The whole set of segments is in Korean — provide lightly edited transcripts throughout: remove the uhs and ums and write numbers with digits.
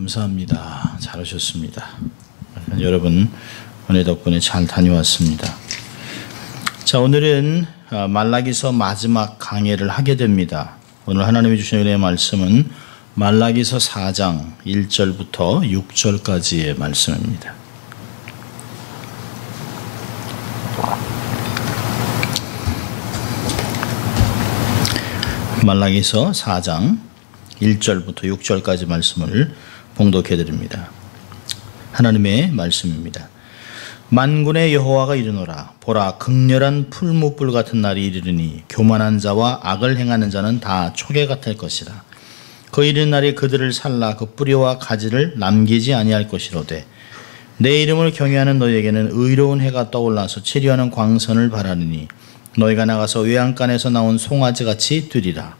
감사합니다. 잘 오셨습니다. 여러분 은혜 덕분에 잘 다녀왔습니다. 자, 오늘은 말라기서 마지막 강해를 하게 됩니다. 오늘 하나님이 주신 은혜의 말씀은 말라기서 4장 1절부터 6절까지의 말씀입니다. 말라기서 4장 1절부터 6절까지 말씀을 봉독해 드립니다. 하나님의 말씀입니다. 만군의 여호와가 이르노라. 보라, 극렬한 풀무불 같은 날이 이르리니 교만한 자와 악을 행하는 자는 다 초계 같을 것이라. 그 이른 날이 그들을 살라 그 뿌리와 가지를 남기지 아니할 것이로되 내 이름을 경외하는 너희에게는 의로운 해가 떠올라서 치료하는 광선을 바라느니 너희가 나가서 외양간에서 나온 송아지같이 되리라.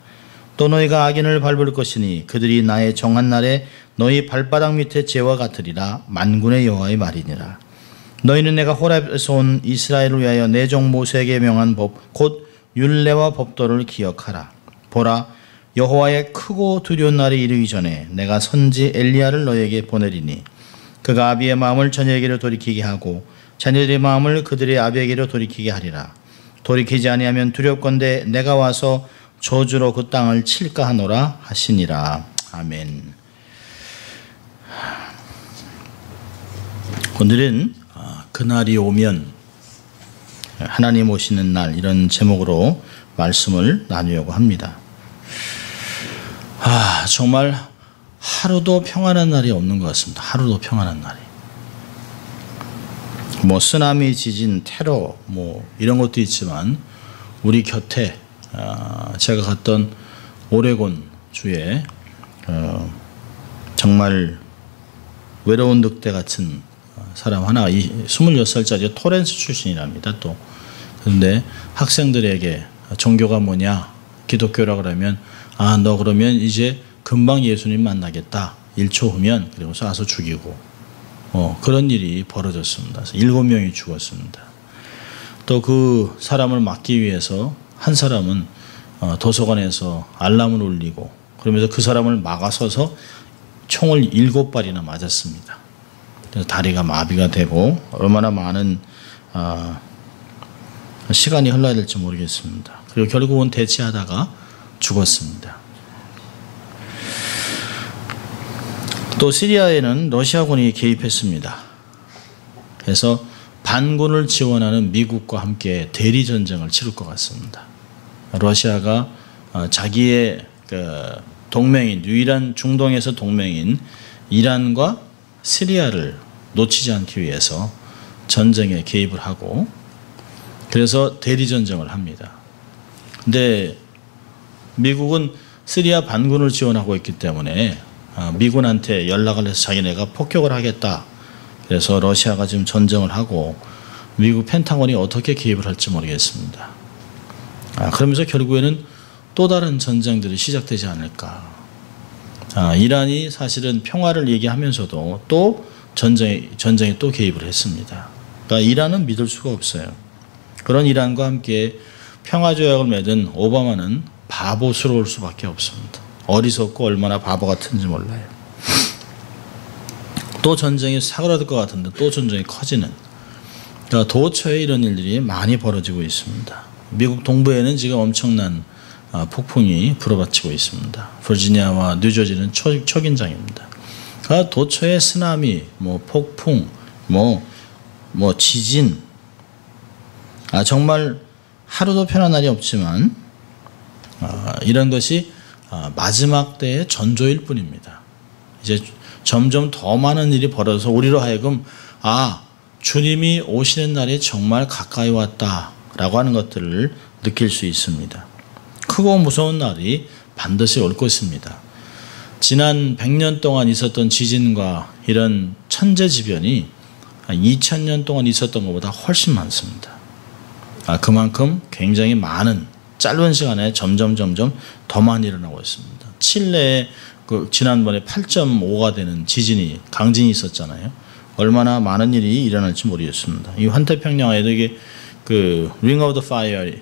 또 너희가 악인을 밟을 것이니 그들이 나의 정한 날에 너희 발바닥 밑에 재와 같으리라. 만군의 여호와의 말이니라. 너희는 내가 호렙에서 온 이스라엘을 위하여 내 종 모세에게 명한 법 곧 율례와 법도를 기억하라. 보라, 여호와의 크고 두려운 날이 이르기 전에 내가 선지 엘리야를 너희에게 보내리니 그가 아비의 마음을 자녀에게로 돌이키게 하고 자녀들의 마음을 그들의 아비에게로 돌이키게 하리라. 돌이키지 아니하면 두렵건대 내가 와서 저주로 그 땅을 칠까 하노라 하시니라. 아멘. 오늘은 그날이 오면 하나님 오시는 날, 이런 제목으로 말씀을 나누려고 합니다. 정말 하루도 평안한 날이 없는 것 같습니다. 하루도 평안한 날이. 쓰나미, 지진, 테러 이런 것도 있지만 우리 곁에 제가 갔던 오레곤 주에 정말 외로운 늑대 같은 사람 하나, 26살짜리 토렌스 출신이랍니다. 또 그런데 학생들에게 종교가 뭐냐, 기독교라 그러면 너 그러면 이제 금방 예수님 만나겠다, 1초 후면, 그리고 쏴서 죽이고 그런 일이 벌어졌습니다. 7명이 죽었습니다. 또 그 사람을 막기 위해서 한 사람은 도서관에서 알람을 울리고 그러면서 그 사람을 막아서서 총을 7발이나 맞았습니다. 그래서 다리가 마비가 되고 얼마나 많은 시간이 흘러야 될지 모르겠습니다. 그리고 결국은 대치하다가 죽었습니다. 또 시리아에는 러시아군이 개입했습니다. 그래서 반군을 지원하는 미국과 함께 대리전쟁을 치를 것 같습니다. 러시아가 자기의 동맹인, 유일한 중동에서 동맹인 이란과 시리아를 놓치지 않기 위해서 전쟁에 개입을 하고, 그래서 대리전쟁을 합니다. 근데 미국은 시리아 반군을 지원하고 있기 때문에 미군한테 연락을 해서 자기네가 폭격을 하겠다. 그래서 러시아가 지금 전쟁을 하고 미국 펜타곤이 어떻게 개입을 할지 모르겠습니다. 그러면서 결국에는 또 다른 전쟁들이 시작되지 않을까. 이란이 사실은 평화를 얘기하면서도 또 전쟁에 또 개입을 했습니다. 그러니까 이란은 믿을 수가 없어요. 그런 이란과 함께 평화조약을 맺은 오바마는 바보스러울 수밖에 없습니다. 어리석고 얼마나 바보 같은지 몰라요. 또 전쟁이 사그라들 것 같은데 또 전쟁이 커지는, 그러니까 도처에 이런 일들이 많이 벌어지고 있습니다. 미국 동부에는 지금 엄청난 폭풍이 불어닥치고 있습니다. 버지니아와 뉴저지는 초긴장입니다. 그러니까 도처에 쓰나미, 폭풍, 지진, 정말 하루도 편한 날이 없지만 이런 것이 마지막 때의 전조일 뿐입니다. 이제 점점 더 많은 일이 벌어져서 우리로 하여금 주님이 오시는 날이 정말 가까이 왔다라고 하는 것들을 느낄 수 있습니다. 크고 무서운 날이 반드시 올 것입니다. 지난 100년 동안 있었던 지진과 이런 천재지변이 2000년 동안 있었던 것보다 훨씬 많습니다. 그만큼 굉장히 많은 짧은 시간에 점점 더 많이 일어나고 있습니다. 칠레에 지난번에 8.5가 되는 강진이 있었잖아요. 얼마나 많은 일이 일어날지 모르겠습니다. 이 환태평양에도 이게 링 오브 더 파이어,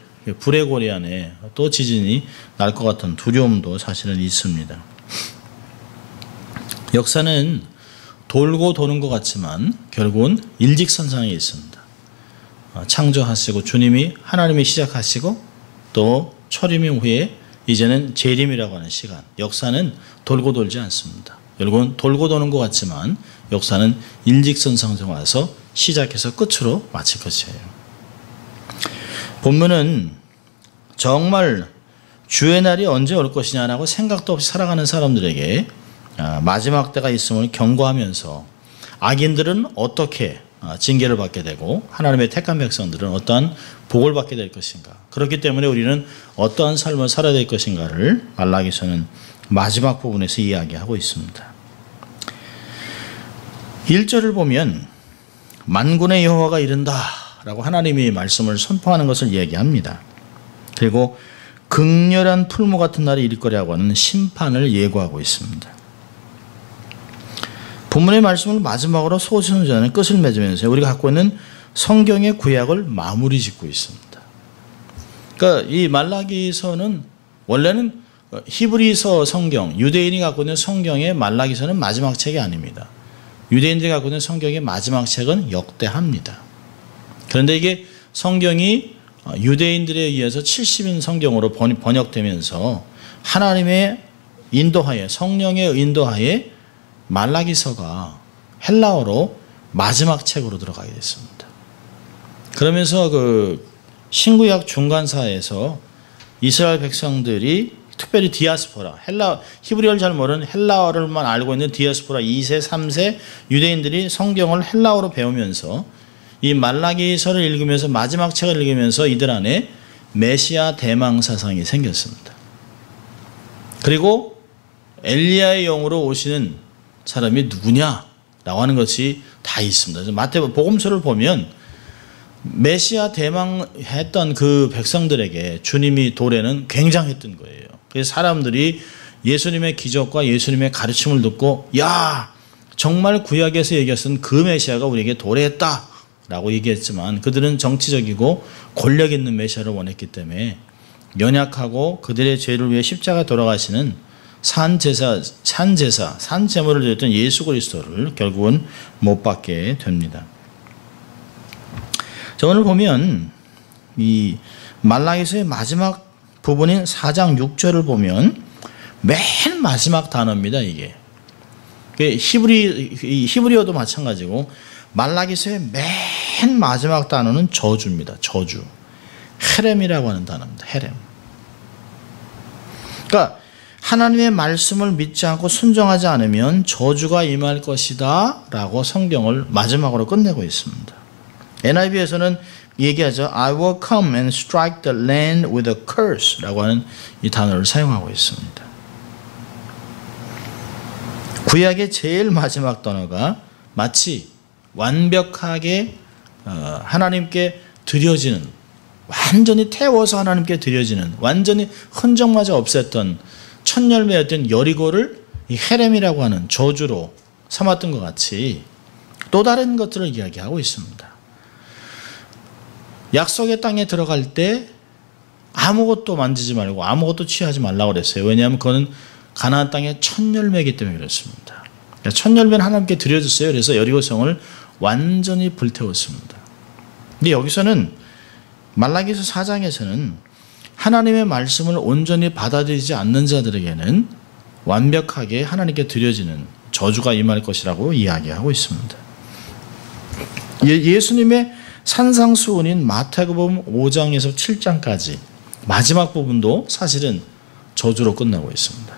불의 고리 안에 또 지진이 날 것 같은 두려움도 사실은 있습니다. 역사는 돌고 도는 것 같지만 결국은 일직선상에 있습니다. 창조하시고 주님이 하나님이 시작하시고 또 초림 후에 이제는 재림이라고 하는 시간. 역사는 돌고 돌지 않습니다. 결국은 돌고 도는 것 같지만 역사는 일직선상에 와서 시작해서 끝으로 마칠 것이에요. 본문은 정말 주의 날이 언제 올 것이냐라고 생각도 없이 살아가는 사람들에게 마지막 때가 있음을 경고하면서 악인들은 어떻게 징계를 받게 되고 하나님의 택한 백성들은 어떠한 복을 받게 될 것인가. 그렇기 때문에 우리는 어떠한 삶을 살아야 될 것인가를 말라기서는 마지막 부분에서 이야기하고 있습니다. 1절을 보면 만군의 여호와가 이른다라고 하나님이 말씀을 선포하는 것을 이야기합니다. 그리고 극렬한 풀무 같은 날이 이를 거라고 하는 심판을 예고하고 있습니다. 본문의 말씀을 마지막으로 소선전의 끝을 맺으면서 우리가 갖고 있는 성경의 구약을 마무리 짓고 있습니다. 그러니까 이 말라기서는 원래는 히브리서 성경, 유대인이 갖고 있는 성경의 말라기서는 마지막 책이 아닙니다. 유대인들이 갖고 있는 성경의 마지막 책은 역대하입니다. 그런데 이게 성경이 유대인들에 의해서 70인 성경으로 번역되면서 하나님의 인도하에, 성령의 인도하에 말라기서가 헬라어로 마지막 책으로 들어가게 됐습니다. 그러면서 그 신구약 중간사에서 이스라엘 백성들이 특별히 디아스포라, 히브리어를 잘 모르는 헬라어를만 알고 있는 디아스포라 2세, 3세 유대인들이 성경을 헬라어로 배우면서 이 말라기서를 읽으면서 마지막 책을 읽으면서 이들 안에 메시아 대망 사상이 생겼습니다. 그리고 엘리야의 영으로 오시는 사람이 누구냐라고 하는 것이 다 있습니다. 마태복음 복음서를 보면 메시아 대망했던 그 백성들에게 주님이 도래는 굉장했던 거예요. 그래서 사람들이 예수님의 기적과 예수님의 가르침을 듣고 야 정말 구약에서 얘기했던 그 메시아가 우리에게 도래했다라고 얘기했지만 그들은 정치적이고 권력 있는 메시아를 원했기 때문에 연약하고 그들의 죄를 위해 십자가 돌아가시는 산제물을 드렸던 예수 그리스도를 결국은 못 받게 됩니다. 자, 오늘 보면 이 말라기서의 마지막 부분인 4장 6절을 보면 맨 마지막 단어입니다. 이게 히브리어도 마찬가지고 말라기서의 맨 마지막 단어는 저주입니다. 저주. 헤렘이라고 하는 단어입니다. 헤렘. 그러니까 하나님의 말씀을 믿지 않고 순종하지 않으면 저주가 임할 것이다 라고 성경을 마지막으로 끝내고 있습니다. NIV에서는 얘기하죠. I will come and strike the land with a curse 라고 하는 이 단어를 사용하고 있습니다. 구약의 제일 마지막 단어가 마치 완벽하게 하나님께 드려지는, 완전히 태워서 하나님께 드려지는, 완전히 흔적마저 없앴던 첫 열매였던 여리고를 이 헤렘이라고 하는 저주로 삼았던 것 같이 또 다른 것들을 이야기하고 있습니다. 약속의 땅에 들어갈 때 아무것도 만지지 말고 아무것도 취하지 말라고 그랬어요. 왜냐하면 그거는 가나안 땅의 첫 열매이기 때문에 그렇습니다. 첫 열매는 하나님께 드려졌어요. 그래서 여리고성을 완전히 불태웠습니다. 근데 여기서는 말라기서 4장에서는 하나님의 말씀을 온전히 받아들이지 않는 자들에게는 완벽하게 하나님께 드려지는 저주가 임할 것이라고 이야기하고 있습니다. 예수님의 산상수훈인 마태복음 5장에서 7장까지 마지막 부분도 사실은 저주로 끝나고 있습니다.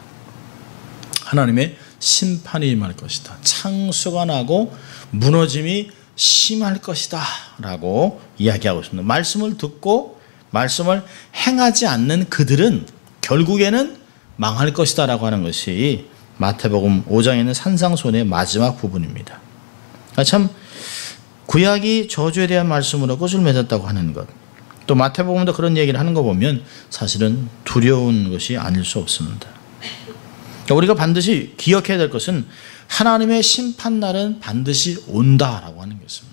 하나님의 심판이 임할 것이다. 창수가 나고 무너짐이 심할 것이다 라고 이야기하고 있습니다. 말씀을 듣고 말씀을 행하지 않는 그들은 결국에는 망할 것이다 라고 하는 것이 마태복음 5장에 있는 산상수훈의 마지막 부분입니다. 참 구약이 저주에 대한 말씀으로 끝을 맺었다고 하는 것, 또 마태복음도 그런 얘기를 하는 거 보면 사실은 두려운 것이 아닐 수 없습니다. 우리가 반드시 기억해야 될 것은 하나님의 심판날은 반드시 온다라고 하는 것입니다.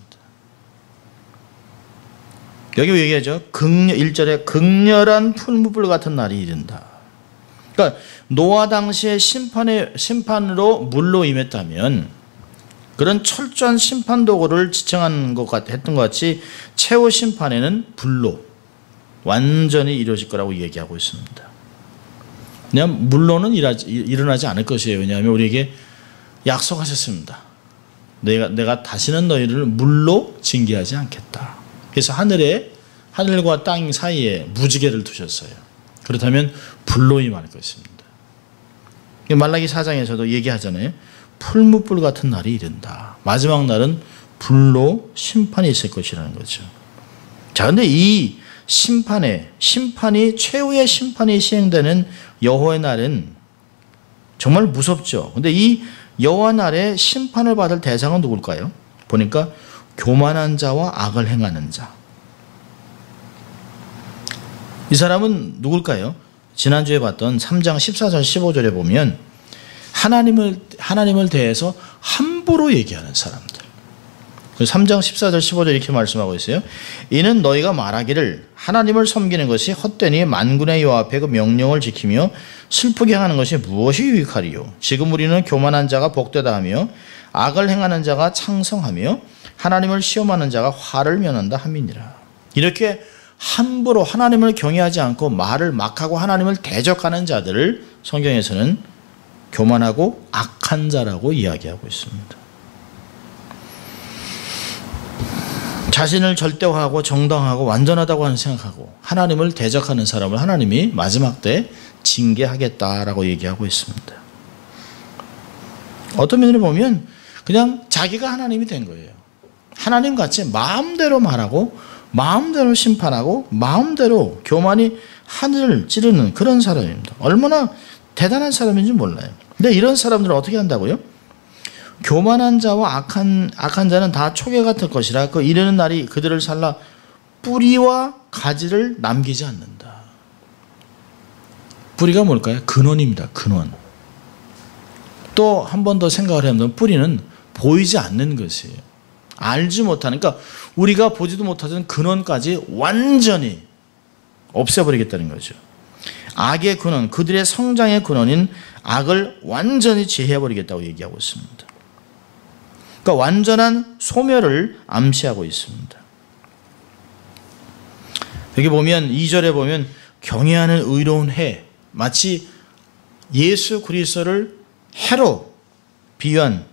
여기 얘기하죠. 1절에 극렬한 풀무불 같은 날이 이른다. 그러니까 노아 당시에 심판으로 물로 임했다면 그런 철저한 심판 도구를 지칭한 했던 것 같이 최후 심판에는 불로 완전히 이루어질 거라고 얘기하고 있습니다. 그냥 물로는 일어나지 않을 것이에요. 왜냐하면 우리에게 약속하셨습니다. 내가 다시는 너희를 물로 징계하지 않겠다. 그래서 하늘과 땅 사이에 무지개를 두셨어요. 그렇다면 불로 임할 것입니다. 말라기 4장에서도 얘기하잖아요. 풀무불 같은 날이 이른다. 마지막 날은 불로 심판이 있을 것이라는 거죠. 자, 근데 이 심판이 최후의 심판이 시행되는 여호와의 날은 정말 무섭죠. 근데 이 여호와 날에 심판을 받을 대상은 누굴까요? 보니까 교만한 자와 악을 행하는 자. 이 사람은 누굴까요? 지난주에 봤던 3장 14절 15절에 보면 하나님을 대해서 함부로 얘기하는 사람들. 3장 14절 15절 이렇게 말씀하고 있어요. 이는 너희가 말하기를 하나님을 섬기는 것이 헛되니 만군의 여호와 앞에 그 명령을 지키며 슬프게 하는 것이 무엇이 유익하리요. 지금 우리는 교만한 자가 복되다 하며 악을 행하는 자가 창성하며 하나님을 시험하는 자가 화를 면한다 함이니라. 이렇게 함부로 하나님을 경외하지 않고 말을 막하고 하나님을 대적하는 자들을 성경에서는 교만하고 악한 자라고 이야기하고 있습니다. 자신을 절대화하고 정당하고 완전하다고 생각하고 하나님을 대적하는 사람을 하나님이 마지막 때 징계하겠다라고 얘기하고 있습니다. 어떤 면으로 보면 그냥 자기가 하나님이 된 거예요. 하나님같이 마음대로 말하고 마음대로 심판하고 마음대로 교만이 하늘을 찌르는 그런 사람입니다. 얼마나 대단한 사람인지 몰라요. 근데 이런 사람들은 어떻게 한다고요? 교만한 자와 악한 자는 다 초계 같을 것이라 그 이르는 날이 그들을 살라 뿌리와 가지를 남기지 않는다. 뿌리가 뭘까요? 근원입니다. 근원. 또 한 번 더 생각을 해보면 뿌리는 보이지 않는 것이에요. 알지 못하는, 그러니까 우리가 보지도 못하던 근원까지 완전히 없애버리겠다는 거죠. 악의 근원, 그들의 성장의 근원인 악을 완전히 제해버리겠다고 얘기하고 있습니다. 그러니까 완전한 소멸을 암시하고 있습니다. 여기 보면 2절에 보면 경외하는 의로운 해, 마치 예수 그리스도를 해로 비유한,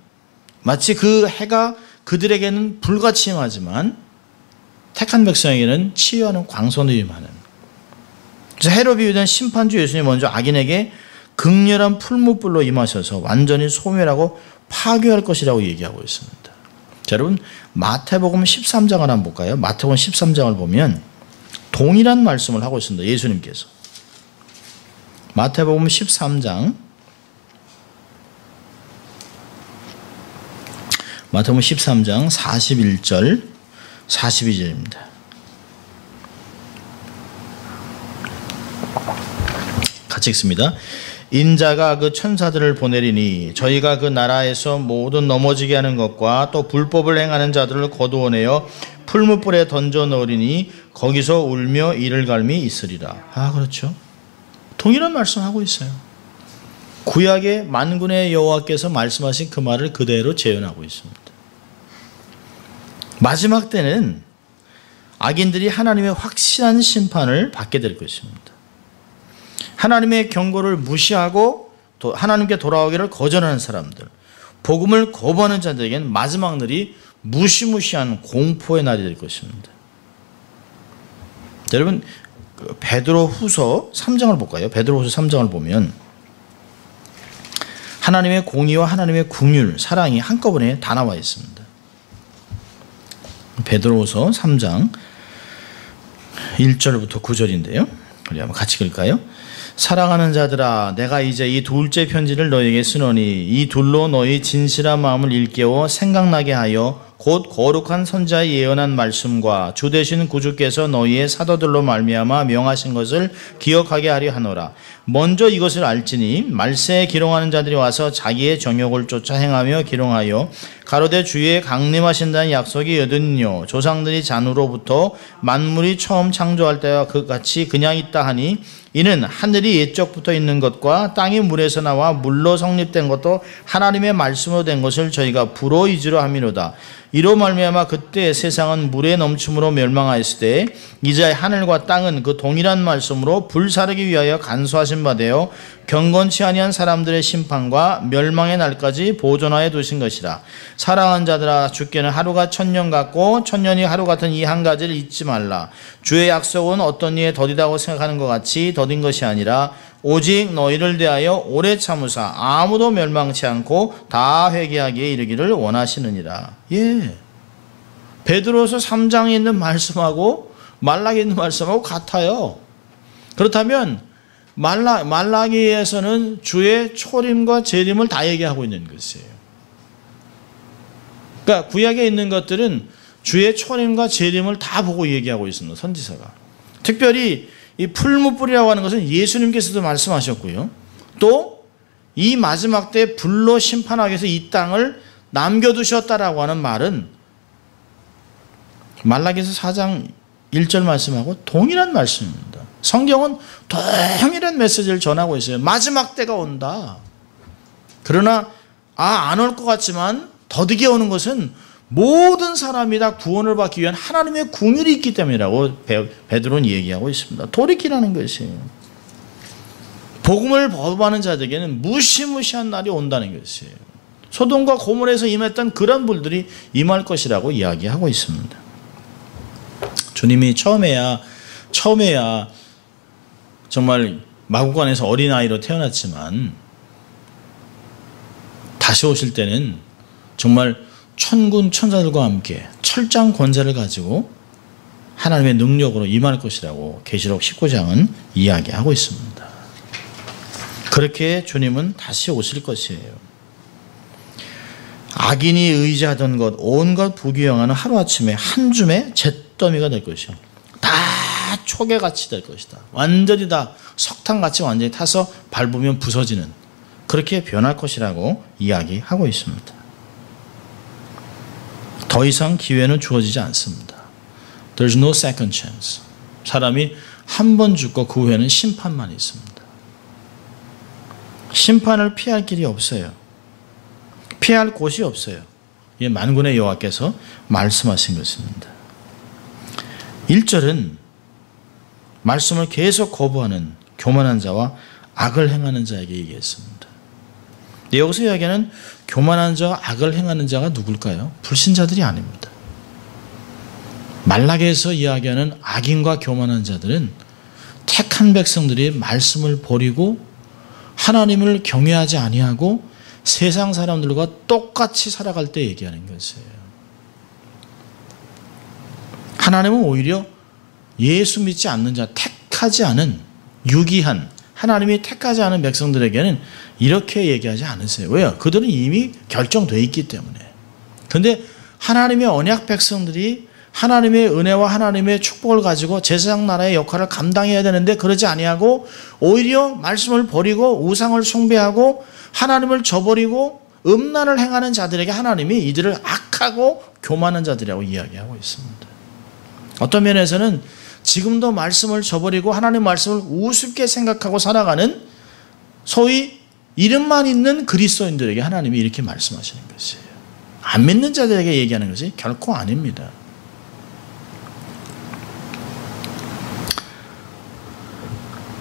마치 그 해가 그들에게는 불같이 임하지만 택한 백성에게는 치유하는 광선을 임하는. 그래서 해로 비유된 심판주 예수님이 먼저 악인에게 극렬한 풀무불로 임하셔서 완전히 소멸하고 파괴할 것이라고 얘기하고 있습니다. 자, 여러분 마태복음 13장을 한번 볼까요? 마태복음 13장을 보면 동일한 말씀을 하고 있습니다. 예수님께서. 마태복음 13장 마태복음 13장 41절 42절입니다. 같이 읽습니다. 인자가 그 천사들을 보내리니 저희가 그 나라에서 모든 넘어지게 하는 것과 또 불법을 행하는 자들을 거두어내어 풀무불에 던져 넣으리니 거기서 울며 이를 갈미 있으리라. 아, 그렇죠. 동일한 말씀하고 있어요. 구약의 만군의 여호와께서 말씀하신 그 말을 그대로 재현하고 있습니다. 마지막 때는 악인들이 하나님의 확실한 심판을 받게 될 것입니다. 하나님의 경고를 무시하고 또 하나님께 돌아오기를 거절하는 사람들, 복음을 거부하는 자들에게는 마지막 날이 무시무시한 공포의 날이 될 것입니다. 여러분 베드로후서 3장을 볼까요? 베드로후서 3장을 보면 하나님의 공의와 하나님의 긍휼, 사랑이 한꺼번에 다 나와 있습니다. 베드로후서 3장 1절부터 9절인데요. 우리 한번 같이 읽을까요? 사랑하는 자들아, 내가 이제 이 둘째 편지를 너희에게 쓰노니 이 둘로 너희 진실한 마음을 일깨워 생각나게 하여 곧 거룩한 선지자의 예언한 말씀과 주 되신 구주께서 너희의 사도들로 말미암아 명하신 것을 기억하게 하려 하노라. 먼저 이것을 알지니 말세에 기롱하는 자들이 와서 자기의 정욕을 쫓아 행하며 기롱하여 가로되 주의 강림하신다는 약속이 여든요 조상들이 잔으로부터 만물이 처음 창조할 때와 같이 그냥 있다 하니 이는 하늘이 옛적부터 있는 것과 땅이 물에서 나와 물로 성립된 것도 하나님의 말씀으로 된 것을 저희가 불어 이지로 함이로다. 이로 말미암아 그때 세상은 물에 넘침으로 멸망하였을 때 이제 하늘과 땅은 그 동일한 말씀으로 불사르기 위하여 간수하신 바 되어 경건치 아니한 사람들의 심판과 멸망의 날까지 보존하여 두신 것이라. 사랑하는 자들아 주께는 하루가 1000년 같고 1000년이 하루 같은 이 한 가지를 잊지 말라. 주의 약속은 어떤 이에 더디다고 생각하는 것 같이 더딘 것이 아니라 오직 너희를 대하여 오래 참으사 아무도 멸망치 않고 다 회개하기에 이르기를 원하시느니라. 예, 베드로서 3장에 있는 말씀하고 말라기에 있는 말씀하고 같아요. 그렇다면 말라기에서는 주의 초림과 재림을 다 얘기하고 있는 것이에요. 그러니까 구약에 있는 것들은 주의 초림과 재림을 다 보고 얘기하고 있습니다. 선지서가. 특별히 이 풀무불이라고 하는 것은 예수님께서도 말씀하셨고요. 또 이 마지막 때 불로 심판하기 위해서 이 땅을 남겨두셨다라고 하는 말은 말라기서 4장 1절 말씀하고 동일한 말씀입니다. 성경은 동일한 메시지를 전하고 있어요. 마지막 때가 온다. 그러나 안 올 것 같지만 더디게 오는 것은 모든 사람이 다 구원을 받기 위한 하나님의 궁율이 있기 때문이라고 베드로는 얘기하고 있습니다. 돌이키라는 것이에요. 복음을 거부하는 자들에게는 무시무시한 날이 온다는 것이에요. 소돔과 고모라에서 임했던 그런 불들이 임할 것이라고 이야기하고 있습니다. 주님이 처음에야 정말 마구간에서 어린아이로 태어났지만 다시 오실 때는 정말 천군 천사들과 함께 철장 권세를 가지고 하나님의 능력으로 임할 것이라고 계시록 19장은 이야기하고 있습니다. 그렇게 주님은 다시 오실 것이에요. 악인이 의지하던 것 온갖 부귀영화는 하루아침에 한 줌의 잿더미가 될 것이요. 다 초계같이 될 것이다. 완전히 다 석탄같이 완전히 타서 밟으면 부서지는 그렇게 변할 것이라고 이야기하고 있습니다. 더 이상 기회는 주어지지 않습니다. There's no second chance. 사람이 한 번 죽고 그 후에는 심판만 있습니다. 심판을 피할 길이 없어요. 피할 곳이 없어요. 이게 만군의 여호와께서 말씀하신 것입니다. 1절은 말씀을 계속 거부하는 교만한 자와 악을 행하는 자에게 얘기했습니다. 여기서 이야기하는 교만한 자와 악을 행하는 자가 누굴까요? 불신자들이 아닙니다. 말라기에서 이야기하는 악인과 교만한 자들은 택한 백성들이 말씀을 버리고 하나님을 경외하지 아니하고 세상 사람들과 똑같이 살아갈 때 얘기하는 것이에요. 하나님은 오히려 예수 믿지 않는 자, 택하지 않은 유기한 하나님이 택하지 않은 백성들에게는 이렇게 얘기하지 않으세요. 왜요? 그들은 이미 결정되어 있기 때문에. 그런데 하나님의 언약 백성들이 하나님의 은혜와 하나님의 축복을 가지고 제사장 나라의 역할을 감당해야 되는데 그러지 아니하고 오히려 말씀을 버리고 우상을 숭배하고 하나님을 저버리고 음란을 행하는 자들에게 하나님이 이들을 악하고 교만한 자들이라고 이야기하고 있습니다. 어떤 면에서는 지금도 말씀을 저버리고 하나님 말씀을 우습게 생각하고 살아가는 소위 이름만 있는 그리스도인들에게 하나님이 이렇게 말씀하시는 것이에요. 안 믿는 자들에게 얘기하는 것이 결코 아닙니다.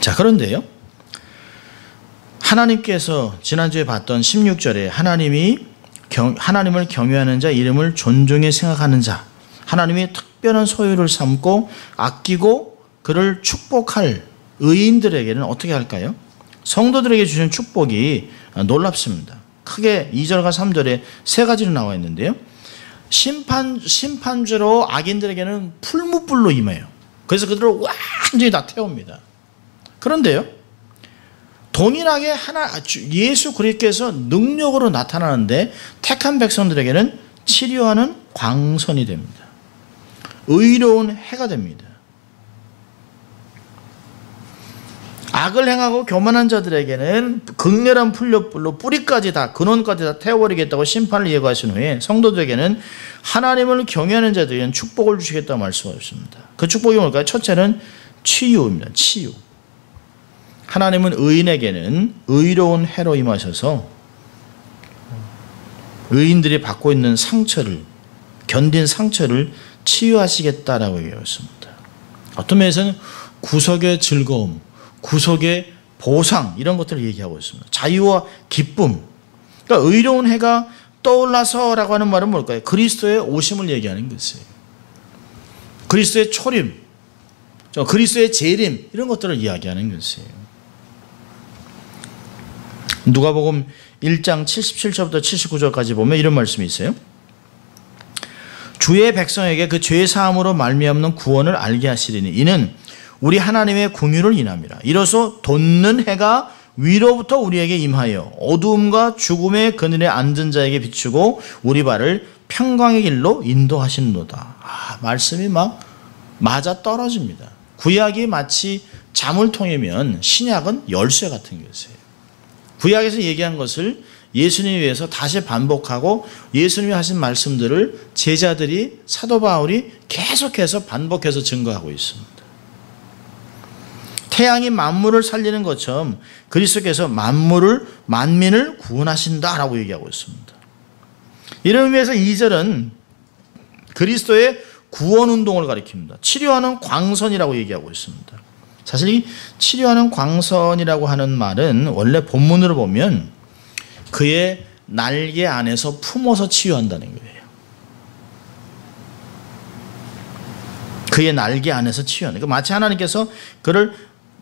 자, 그런데요. 하나님께서 지난주에 봤던 16절에 하나님을 경외하는 자, 이름을 존중히 생각하는 자, 하나님이 특별한 소유를 삼고 아끼고 그를 축복할 의인들에게는 어떻게 할까요? 성도들에게 주신 축복이 놀랍습니다. 크게 2절과 3절에 세 가지로 나와 있는데요. 심판주로 악인들에게는 풀무불로 임해요. 그래서 그들을 완전히 다 태웁니다. 그런데요, 동일하게 예수 그리스도께서 능력으로 나타나는데 택한 백성들에게는 치료하는 광선이 됩니다. 의로운 해가 됩니다. 악을 행하고 교만한 자들에게는 극렬한 풀렵불로 뿌리까지 다 근원까지 다 태워버리겠다고 심판을 예고하신 후에 성도들에게는 하나님을 경외하는 자들에게는 축복을 주시겠다고 말씀하셨습니다. 그 축복이 뭘까요? 첫째는 치유입니다. 치유. 하나님은 의인에게는 의로운 해로 임하셔서 의인들이 받고 있는 상처를, 견딘 상처를 치유하시겠다라고 얘기했습니다. 어떤 면에서는 구속의 즐거움, 구속의 보상, 이런 것들을 얘기하고 있습니다. 자유와 기쁨. 그러니까 의로운 해가 떠올라서라고 하는 말은 뭘까요? 그리스도의 오심을 얘기하는 것이에요. 그리스도의 초림, 그리스도의 재림, 이런 것들을 이야기하는 것이에요. 누가복음 1장 77절부터 79절까지 보면 이런 말씀이 있어요. 주의 백성에게 그 죄 사함으로 말미암는 구원을 알게 하시리니 이는 우리 하나님의 긍휼을 인함이라. 이로써 돋는 해가 위로부터 우리에게 임하여 어두움과 죽음의 그늘에 앉은 자에게 비추고 우리 발을 평강의 길로 인도하시는도다. 말씀이 막 맞아 떨어집니다. 구약이 마치 자물통이면 신약은 열쇠 같은 것이에요. 구약에서 얘기한 것을 예수님에 위해서 다시 반복하고 예수님이 하신 말씀들을 제자들이, 사도 바울이 계속해서 반복해서 증거하고 있습니다. 태양이 만물을 살리는 것처럼 그리스도께서 만민을 구원하신다라고 얘기하고 있습니다. 이런 의미에서 2절은 그리스도의 구원운동을 가리킵니다. 치료하는 광선이라고 얘기하고 있습니다. 사실 이 치료하는 광선이라고 하는 말은 원래 본문으로 보면 그의 날개 안에서 품어서 치유한다는 거예요. 그의 날개 안에서 치유하는. 그러니까 마치 하나님께서 그를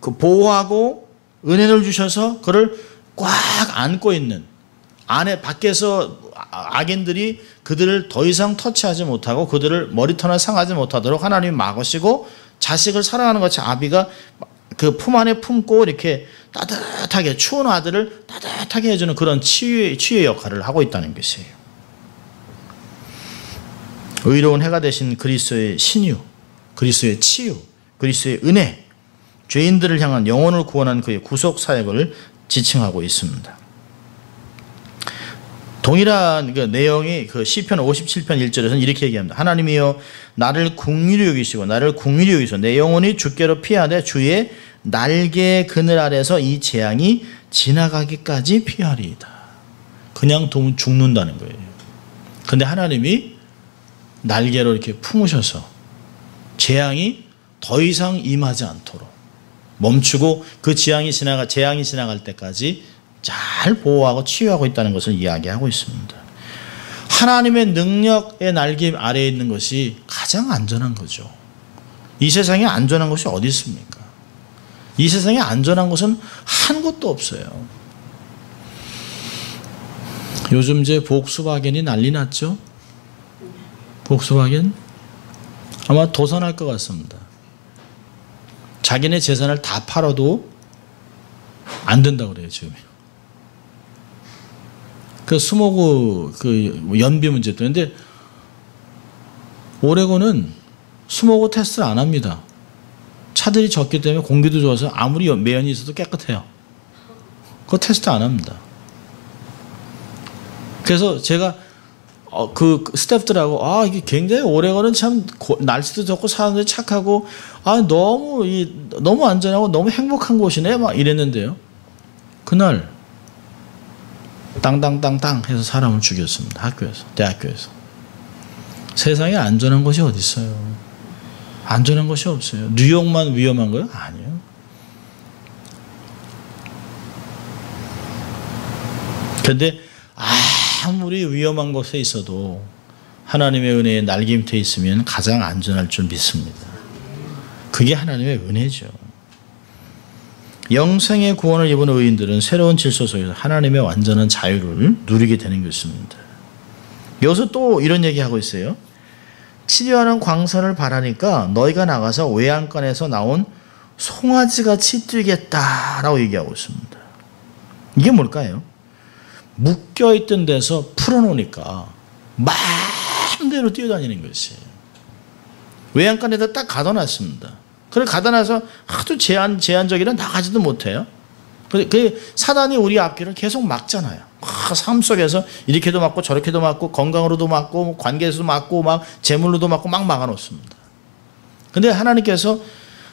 보호하고 은혜를 주셔서 그를 꽉 안고 있는, 안에 밖에서 악인들이 그들을 더 이상 터치하지 못하고 그들을 머리털을 상하지 못하도록 하나님이 막으시고 자식을 사랑하는 것이 아비가 그 품 안에 품고 이렇게 따뜻하게, 추운 아들을 따뜻하게 해주는 그런 치유의 역할을 하고 있다는 것이에요. 의로운 해가 되신 그리스도의 신유, 그리스도의 치유, 그리스도의 은혜, 죄인들을 향한 영혼을 구원하는 그의 구속 사역을 지칭하고 있습니다. 동일한 그 내용이 그 시편 57편 1절에서는 이렇게 얘기합니다. 하나님이여 나를 긍휼히 여기시고 나를 긍휼히 여기시고 내 영혼이 주께로 피하되 주의 날개의 그늘 아래서 이 재앙이 지나가기까지 피하리이다. 그냥 두면 죽는다는 거예요. 그런데 하나님이 날개로 이렇게 품으셔서 재앙이 더 이상 임하지 않도록 멈추고 그 재앙이 지나갈 때까지 잘 보호하고 치유하고 있다는 것을 이야기하고 있습니다. 하나님의 능력의 날개 아래에 있는 것이 가장 안전한 거죠. 이 세상에 안전한 것이 어디 있습니까? 이 세상에 안전한 것은 한 곳도 없어요. 요즘 이제 복스바겐이 난리 났죠? 복스바겐? 아마 도산할 것 같습니다. 자기네 재산을 다 팔아도 안 된다고 그래요, 지금. 그 스모그 그 연비 문제도. 그런데 오레곤은 스모그 테스트를 안 합니다. 차들이 적기 때문에 공기도 좋아서 아무리 매연이 있어도 깨끗해요. 그거 테스트 안 합니다. 그래서 제가 그 스태프들하고 이게 굉장히 오레곤은 참 날씨도 좋고 사람들이 착하고 너무 안전하고 너무 행복한 곳이네 막 이랬는데요. 그날 땅땅땅땅 해서 사람을 죽였습니다. 학교에서, 대학교에서. 세상에 안전한 곳이 어디 있어요? 안전한 곳이 없어요. 뉴욕만 위험한 거예요? 아니에요. 그런데 아무리 위험한 곳에 있어도 하나님의 은혜에 날개 밑에 있으면 가장 안전할 줄 믿습니다. 그게 하나님의 은혜죠. 영생의 구원을 입은 의인들은 새로운 질서 속에서 하나님의 완전한 자유를 누리게 되는 것입니다. 여기서 또 이런 얘기하고 있어요. 치료하는 광선을 바라니까 너희가 나가서 외양간에서 나온 송아지같이 뛰겠다라고 얘기하고 있습니다. 이게 뭘까요? 묶여있던 데서 풀어놓으니까 마음대로 뛰어다니는 것이에요. 외양간에다 딱 가둬놨습니다. 그래 가다 나서 하도 제한적이라 나가지도 못해요. 그 사단이 우리 앞길을 계속 막잖아요. 삶 속에서 이렇게도 막고 저렇게도 막고 건강으로도 막고 관계에서도 막고 막 재물로도 막고 막 막아놓습니다. 근데 하나님께서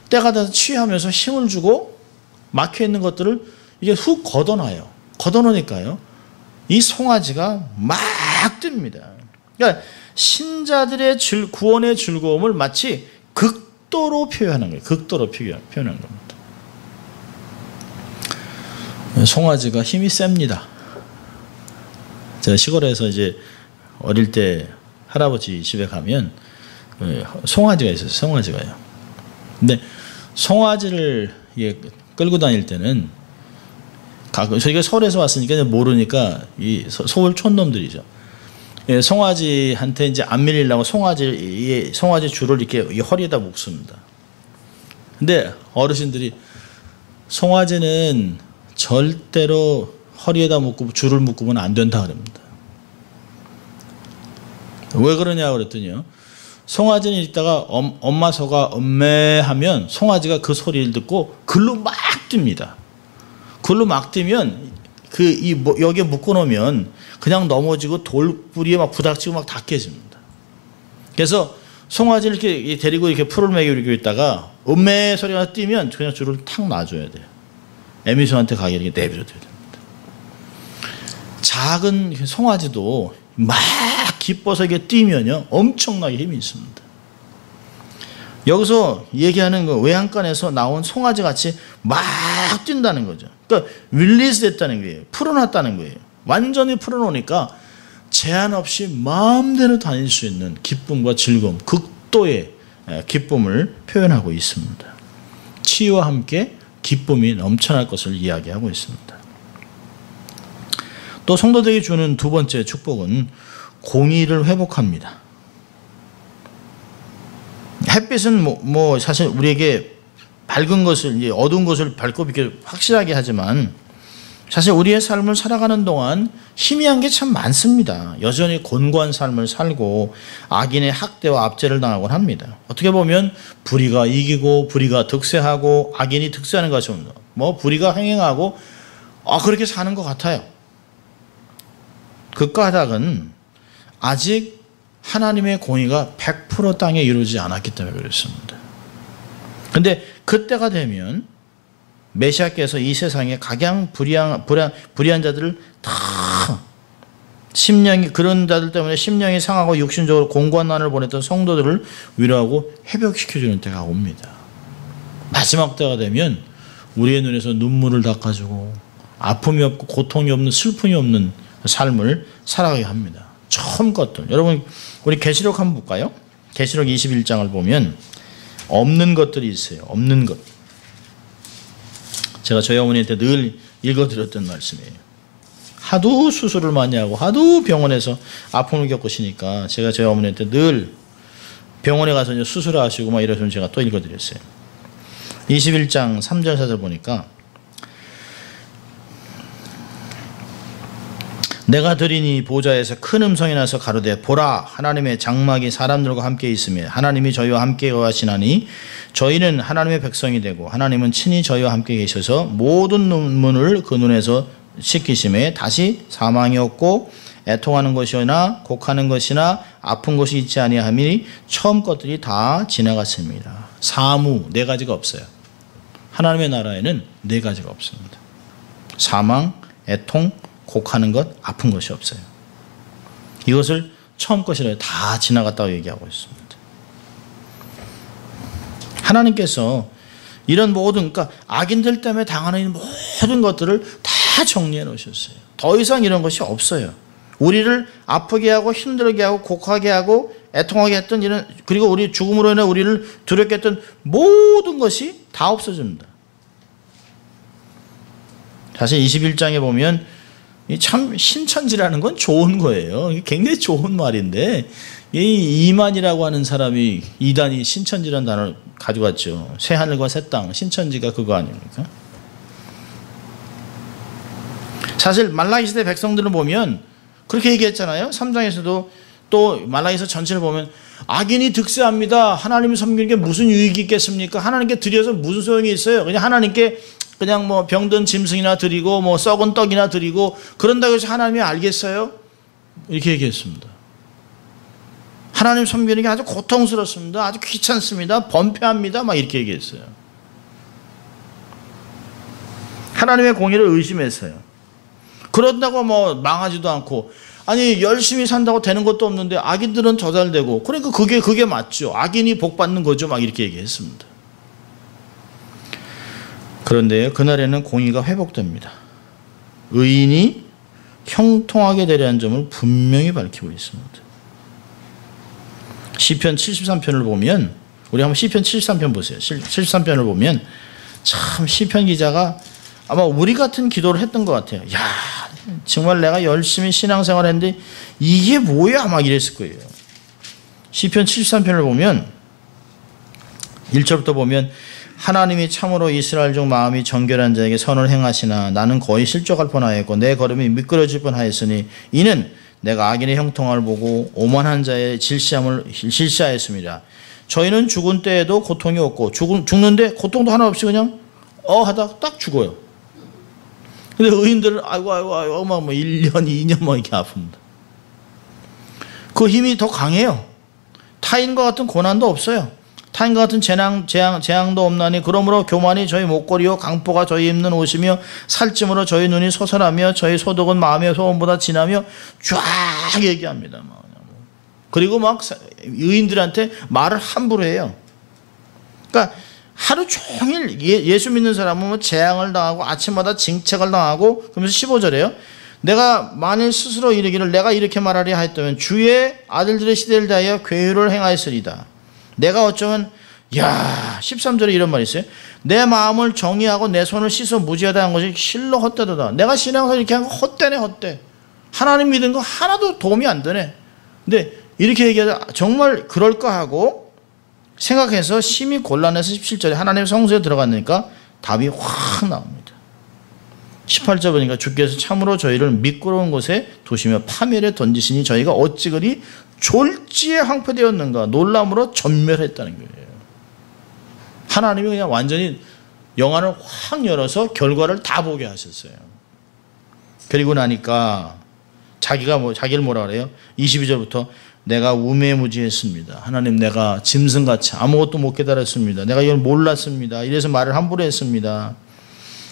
때가 돼서 치유하면서 힘을 주고 막혀있는 것들을 이게 훅 걷어놔요. 걷어놓으니까요. 이 송아지가 막 뜹니다. 그러니까 신자들의 구원의 즐거움을 마치 극도로 표현하는 거예요. 극도로 표현하는 겁니다. 송아지가 힘이 셉니다. 제가 시골에서 이제 어릴 때 할아버지 집에 가면 송아지가 있어요. 송아지가요. 근데 송아지를 끌고 다닐 때는 저희가 서울에서 왔으니까 모르니까 이 서울 촌놈들이죠. 송아지한테 이제 안 밀리려고 송아지 줄을 이렇게 허리에다 묶습니다. 근데 어르신들이 송아지는 절대로 허리에다 묶고 줄을 묶으면 안 된다 그럽니다. 왜 그러냐 그랬더니요. 송아지는 있다가 엄마 소가 엄매하면 송아지가 그 소리를 듣고 글로 막 뜁니다. 글로 막 뛰면 여기에 묶어놓으면 그냥 넘어지고 돌뿌리에 막 부닥치고 막 다 깨집니다. 그래서 송아지를 이렇게 데리고 이렇게 풀을 매기고 있다가 엄매 소리가 뛰면 그냥 줄을 탁 놔줘야 돼요. 애미소한테 가게 이렇게 내버려둬야 됩니다. 작은 송아지도 막 기뻐서 이게 뛰면요 엄청나게 힘이 있습니다. 여기서 얘기하는 거 외양간에서 나온 송아지 같이 막 뛴다는 거죠. 그러니까 릴리즈 됐다는 거예요. 풀어놨다는 거예요. 완전히 풀어놓으니까 제한 없이 마음대로 다닐 수 있는 기쁨과 즐거움, 극도의 기쁨을 표현하고 있습니다. 치유와 함께 기쁨이 넘쳐날 것을 이야기하고 있습니다. 또 성도들에게 주는 두 번째 축복은 공의를 회복합니다. 햇빛은 사실 우리에게 밝은 것을 어두운 것을 밝고 이렇게 확실하게 하지만 사실 우리의 삶을 살아가는 동안 희미한 게 참 많습니다. 여전히 곤고한 삶을 살고 악인의 학대와 압제를 당하곤 합니다. 어떻게 보면 불의가 이기고 불의가 득세하고 악인이 득세하는 것이 없는 불의가 행행하고 그렇게 사는 것 같아요. 그 까닭은 아직 하나님의 공의가 100% 땅에 이루어지지 않았기 때문에 그렇습니다. 그런데 그때가 되면 메시아께서 이 세상에 각양 불의한 자들을 다 그런 자들 때문에 심령이 상하고 육신적으로 공고한 난을 보냈던 성도들을 위로하고 회복시켜주는 때가 옵니다. 마지막 때가 되면 우리의 눈에서 눈물을 닦아주고 아픔이 없고 고통이 없는 슬픔이 없는 삶을 살아가게 합니다. 처음 것들. 여러분 우리 계시록 한번 볼까요? 계시록 21장을 보면 없는 것들이 있어요. 없는 것. 제가 저희 어머니한테 늘 읽어드렸던 말씀이에요. 하도 수술을 많이 하고 하도 병원에서 아픔을 겪으시니까 제가 저희 어머니한테 늘 병원에 가서 이제 수술을 하시고 막 이러시면 제가 또 읽어드렸어요. 21장 3절 4절 보니까 내가 들으니 보좌에서 큰 음성이 나서 가로되 보라 하나님의 장막이 사람들과 함께 있으며 하나님이 저희와 함께 거하시나니 저희는 하나님의 백성이 되고 하나님은 친히 저희와 함께 계셔서 모든 눈물을 그 눈에서 씻기심에 다시 사망이 없고 애통하는 것이나 곡하는 것이나 아픈 것이 있지 아니하니 처음 것들이 다 지나갔습니다. 사무 네 가지가 없어요. 하나님의 나라에는 네 가지가 없습니다. 사망, 애통, 곡하는 것, 아픈 것이 없어요. 이것을 처음 것이라 다 지나갔다고 얘기하고 있습니다. 하나님께서 이런 모든 그러니까 악인들 때문에 당하는 모든 것들을 다 정리해 놓으셨어요. 더 이상 이런 것이 없어요. 우리를 아프게 하고 힘들게 하고 곡하게 하고 애통하게 했던 이런 그리고 우리 죽음으로 인해 우리를 두렵게 했던 모든 것이 다 없어집니다. 사실 21장에 보면 참 신천지라는 건 좋은 거예요. 굉장히 좋은 말인데 이 이만이라고 하는 사람이 이단이 신천지라는 단어를 가져갔죠. 새 하늘과 새 땅, 신천지가 그거 아닙니까? 사실 말라기 시대 백성들을 보면 그렇게 얘기했잖아요. 3장에서도 또 말라기서 전체를 보면 악인이 득세합니다. 하나님을 섬기는 게 무슨 유익이 있겠습니까? 하나님께 드려서 무슨 소용이 있어요? 그냥 하나님께 그냥 뭐 병든 짐승이나 드리고 뭐 썩은 떡이나 드리고 그런다고 해서 하나님이 알겠어요? 이렇게 얘기했습니다. 하나님 섬기는 게 아주 고통스럽습니다. 아주 귀찮습니다. 번패합니다. 막 이렇게 얘기했어요. 하나님의 공의를 의심했어요. 그런다고 뭐 망하지도 않고, 아니 열심히 산다고 되는 것도 없는데 악인들은 더 잘 되고, 그러니까 그게 맞죠. 악인이 복 받는 거죠. 막 이렇게 얘기했습니다. 그런데 그날에는 공의가 회복됩니다. 의인이 형통하게 되려는 점을 분명히 밝히고 있습니다. 시편 73편을 보면, 우리 한번 시편 73편 보세요. 73편을 보면 참 시편 기자가 아마 우리 같은 기도를 했던 것 같아요. 야, 정말 내가 열심히 신앙생활을 했는데 이게 뭐야? 막 이랬을 거예요. 시편 73편을 보면 1절부터 보면, 하나님이 참으로 이스라엘 중 마음이 정결한 자에게 선을 행하시나 나는 거의 실족할 뻔하였고 내 걸음이 미끄러질 뻔하였으니 이는 내가 악인의 형통함을 보고 오만한 자의 질시함을 질시하였습니다. 저희는 죽은 때에도 고통이 없고 죽는데 고통도 하나 없이 그냥 하다 딱 죽어요. 근데 의인들은 아이고 막 1년 2년 막 이렇게 아픕니다. 그 힘이 더 강해요. 타인과 같은 고난도 없어요. 타인과 같은 재앙도 없나니 그러므로 교만이 저희 목걸이요 강포가 저희 입는 옷이며 살찜으로 저희 눈이 솟아나며 저희 소득은 마음의 소원보다 진하며 쫙 얘기합니다. 그리고 막 의인들한테 말을 함부로 해요. 그러니까 하루 종일 예수 믿는 사람은 뭐 재앙을 당하고 아침마다 징책을 당하고, 그러면서 15절에요. 내가 만일 스스로 이르기를 내가 이렇게 말하려 하였다면 주의 아들들의 시대를 다하여 괴유를 행하였으리다. 내가 어쩌면 13절에 이런 말이 있어요. 내 마음을 정의하고 내 손을 씻어 무지하다 한 것이 실로 헛되도다. 내가 신앙을 이렇게 한 거 헛되네 헛돼. 하나님 믿은 거 하나도 도움이 안 되네. 근데 이렇게 얘기하자 정말 그럴까 하고 생각해서 심히 곤란해서 17절에 하나님 성소에 들어갔으니까 답이 확 나옵니다. 18절 보니까 주께서 참으로 저희를 미끄러운 곳에 두시며 파멸에 던지시니 저희가 어찌 그리 졸지에 황폐되었는가. 놀람으로 전멸했다는 거예요. 하나님이 그냥 완전히 영안을 확 열어서 결과를 다 보게 하셨어요. 그리고 나니까 자기를 뭐라 그래요? 22절부터 내가 우매무지했습니다. 하나님, 내가 짐승같이 아무것도 못 깨달았습니다. 내가 이걸 몰랐습니다. 이래서 말을 함부로 했습니다.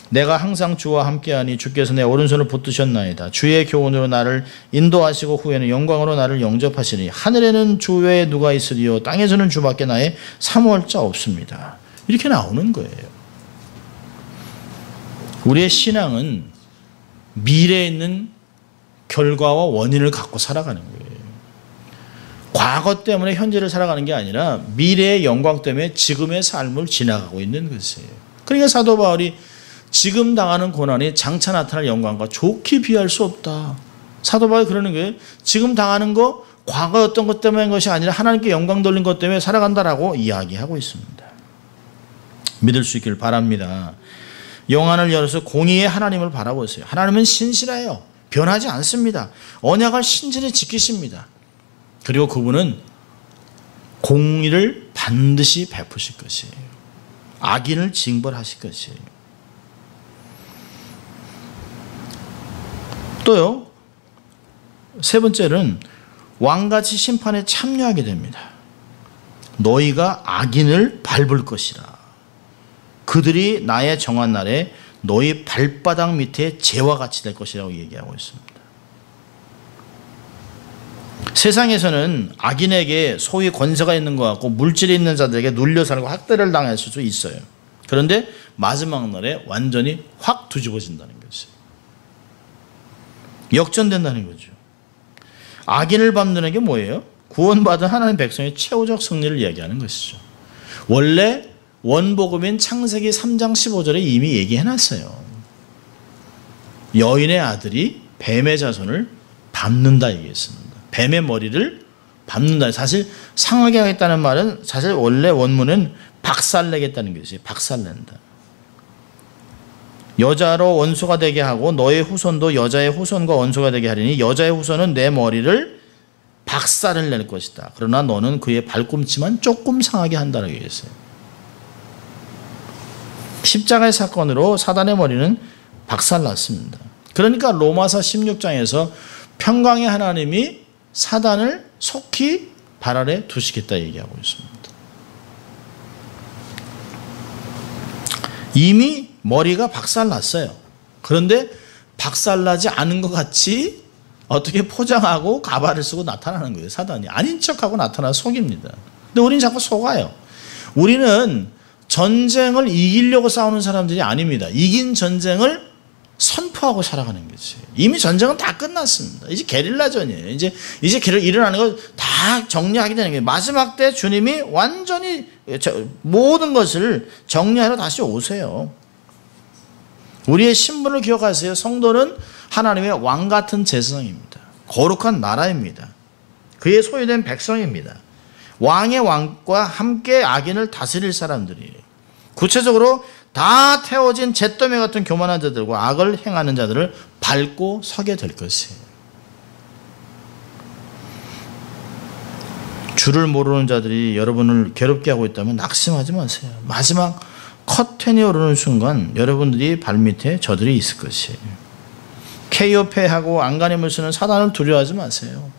내가 항상 주와 함께하니 주께서 내 오른손을 붙드셨나이다. 주의 교훈으로 나를 인도하시고 후에는 영광으로 나를 영접하시니 하늘에는 주 외에 누가 있으리요 땅에서는 주밖에 나의 사모할 자 없습니다. 이렇게 나오는 거예요. 우리의 신앙은 미래에 있는 결과와 원인을 갖고 살아가는 거예요. 과거 때문에 현재를 살아가는 게 아니라 미래의 영광 때문에 지금의 삶을 지나가고 있는 것이에요. 그러니까 사도 바울이 지금 당하는 고난이 장차 나타날 영광과 좋게 비할 수 없다. 사도 바울이 그러는 거예요. 지금 당하는 거 과거 어떤 것 때문인 것이 아니라 하나님께 영광 돌린 것 때문에 살아간다라고 이야기하고 있습니다. 믿을 수 있기를 바랍니다. 영안을 열어서 공의의 하나님을 바라보세요. 하나님은 신실해요. 변하지 않습니다. 언약을 신실히 지키십니다. 그리고 그분은 공의를 반드시 베푸실 것이에요. 악인을 징벌하실 것이에요. 또요, 세 번째는 왕같이 심판에 참여하게 됩니다. 너희가 악인을 밟을 것이라. 그들이 나의 정한 날에 너희 발바닥 밑에 재와 같이 될 것이라고 얘기하고 있습니다. 세상에서는 악인에게 소위 권세가 있는 것 같고 물질이 있는 자들에게 눌려 살고 학대를 당했을 수 있어요. 그런데 마지막 날에 완전히 확 뒤집어진다는 것이에요. 역전된다는 거죠. 악인을 밟는 게 뭐예요? 구원받은 하나님 백성의 최후적 승리를 이야기하는 것이죠. 원래 원복음인 창세기 3장 15절에 이미 얘기해놨어요. 여인의 아들이 뱀의 자손을 밟는다 얘기했습니다. 뱀의 머리를 밟는다. 사실 상하게 하겠다는 말은 사실 원래 원문은 박살내겠다는 것이에요. 박살낸다. 여자로 원수가 되게 하고 너의 후손도 여자의 후손과 원수가 되게 하리니 여자의 후손은 내 머리를 박살을 낼 것이다. 그러나 너는 그의 발꿈치만 조금 상하게 한다라고 얘기했어요. 십자가의 사건으로 사단의 머리는 박살났습니다. 그러니까 로마서 16장에서 평강의 하나님이 사단을 속히 발 아래 두시겠다 얘기하고 있습니다. 이미 머리가 박살났어요. 그런데 박살나지 않은 것 같이 어떻게 포장하고 가발을 쓰고 나타나는 거예요. 사단이 아닌 척하고 나타나서 속입니다. 근데 우리는 자꾸 속아요. 우리는 전쟁을 이기려고 싸우는 사람들이 아닙니다. 이긴 전쟁을 선포하고 살아가는 거지. 이미 전쟁은 다 끝났습니다. 이제 게릴라전이에요. 이제 일어나는 거 다 정리하게 되는 거예요. 마지막 때 주님이 완전히 모든 것을 정리하러 다시 오세요. 우리의 신분을 기억하세요. 성도는 하나님의 왕 같은 제사장입니다. 거룩한 나라입니다. 그의 소유된 백성입니다. 왕의 왕과 함께 악인을 다스릴 사람들이에요. 구체적으로 다 태워진 잿더미 같은 교만한 자들과 악을 행하는 자들을 밟고 서게 될 것이에요. 주를 모르는 자들이 여러분을 괴롭게 하고 있다면 낙심하지 마세요. 마지막 커튼이 오르는 순간 여러분들이 발밑에 저들이 있을 것이에요. 케이오페하고 안간힘을 쓰는 사단을 두려워하지 마세요.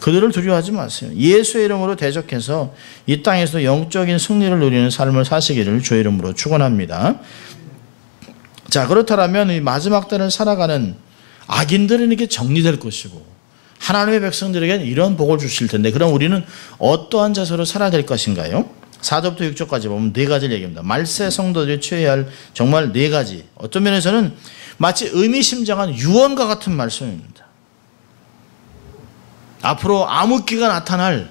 그들을 두려워하지 마세요. 예수의 이름으로 대적해서 이 땅에서 영적인 승리를 누리는 삶을 사시기를 주의 이름으로 축원합니다. 자, 그렇다면 이 마지막 때를 살아가는 악인들은 이렇게 정리될 것이고 하나님의 백성들에게는 이런 복을 주실 텐데 그럼 우리는 어떠한 자세로 살아야 될 것인가요? 4절부터 6절까지 보면 네 가지를 얘기합니다. 말세 성도들이 취해야 할 정말 네 가지. 어떤 면에서는 마치 의미심장한 유언과 같은 말씀입니다. 앞으로 암흑기가 나타날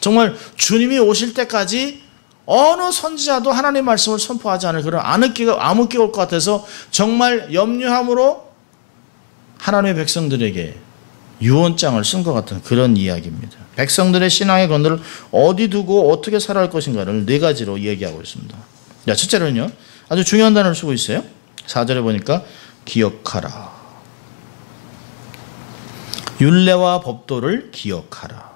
정말 주님이 오실 때까지 어느 선지자도 하나님의 말씀을 선포하지 않을 그런 암흑기가 올 것 같아서 정말 염려함으로 하나님의 백성들에게 유언장을 쓴 것 같은 그런 이야기입니다. 백성들의 신앙의 건들을 어디 두고 어떻게 살아갈 것인가를 네 가지로 얘기하고 있습니다. 자, 첫째로는요. 아주 중요한 단어를 쓰고 있어요. 4절에 보니까 기억하라. 율례와 법도를 기억하라.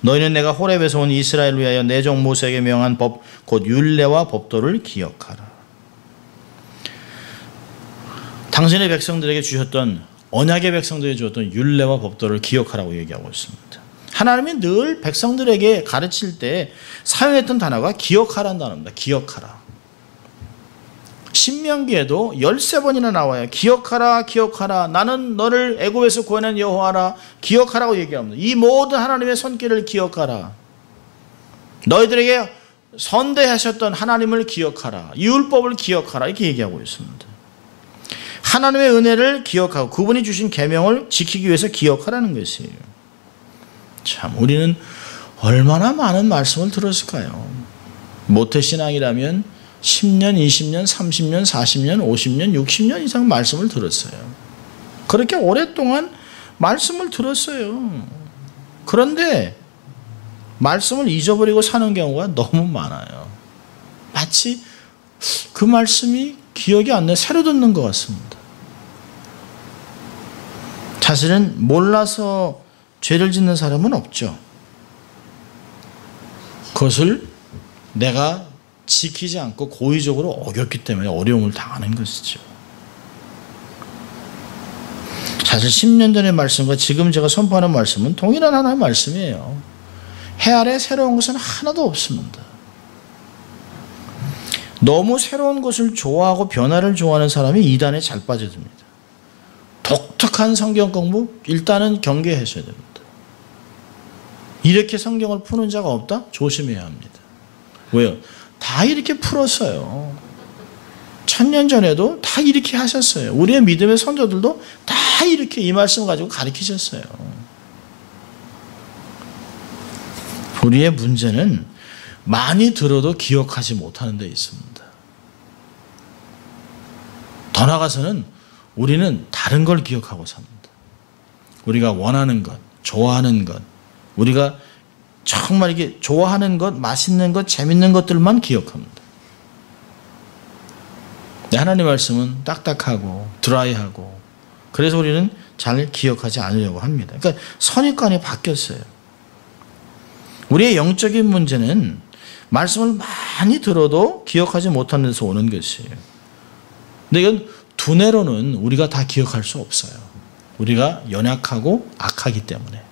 너희는 내가 호렙에서 온 이스라엘을 위하여 내 종 모세에게 명한 법 곧 율례와 법도를 기억하라. 당신의 백성들에게 주셨던 언약의 백성들에게 주었던 율례와 법도를 기억하라고 얘기하고 있습니다. 하나님이 늘 백성들에게 가르칠 때 사용했던 단어가 기억하라는 단어입니다. 기억하라. 신명기에도 13번이나 나와요. 기억하라, 기억하라. 나는 너를 애굽에서 구원한 여호와라. 기억하라고 얘기합니다. 이 모든 하나님의 손길을 기억하라. 너희들에게 선대하셨던 하나님을 기억하라. 율법을 기억하라. 이렇게 얘기하고 있습니다. 하나님의 은혜를 기억하고 그분이 주신 계명을 지키기 위해서 기억하라는 것이에요. 참 우리는 얼마나 많은 말씀을 들었을까요? 모태신앙이라면 10년, 20년, 30년, 40년, 50년, 60년 이상 말씀을 들었어요. 그렇게 오랫동안 말씀을 들었어요. 그런데 말씀을 잊어버리고 사는 경우가 너무 많아요. 마치 그 말씀이 기억이 안 나요. 새로 듣는 것 같습니다. 사실은 몰라서 죄를 짓는 사람은 없죠. 그것을 내가 지키지 않고 고의적으로 어겼기 때문에 어려움을 당하는 것이죠. 사실 10년 전의 말씀과 지금 제가 선포하는 말씀은 동일한 하나의 말씀이에요. 해 아래 새로운 것은 하나도 없습니다. 너무 새로운 것을 좋아하고 변화를 좋아하는 사람이 이단에 잘 빠져듭니다. 독특한 성경 공부 일단은 경계하셔야 됩니다. 이렇게 성경을 푸는 자가 없다? 조심해야 합니다. 왜요? 다 이렇게 풀었어요. 1000년 전에도 다 이렇게 하셨어요. 우리의 믿음의 선조들도 다 이렇게 이 말씀 가지고 가르치셨어요. 우리의 문제는 많이 들어도 기억하지 못하는 데 있습니다. 더 나아가서는 우리는 다른 걸 기억하고 삽니다. 우리가 원하는 것, 좋아하는 것, 우리가 정말 이게 좋아하는 것, 맛있는 것, 재밌는 것들만 기억합니다. 하나님 말씀은 딱딱하고 드라이하고 그래서 우리는 잘 기억하지 않으려고 합니다. 그러니까 선입관이 바뀌었어요. 우리의 영적인 문제는 말씀을 많이 들어도 기억하지 못하는 데서 오는 것이에요. 근데 이건 두뇌로는 우리가 다 기억할 수 없어요. 우리가 연약하고 악하기 때문에.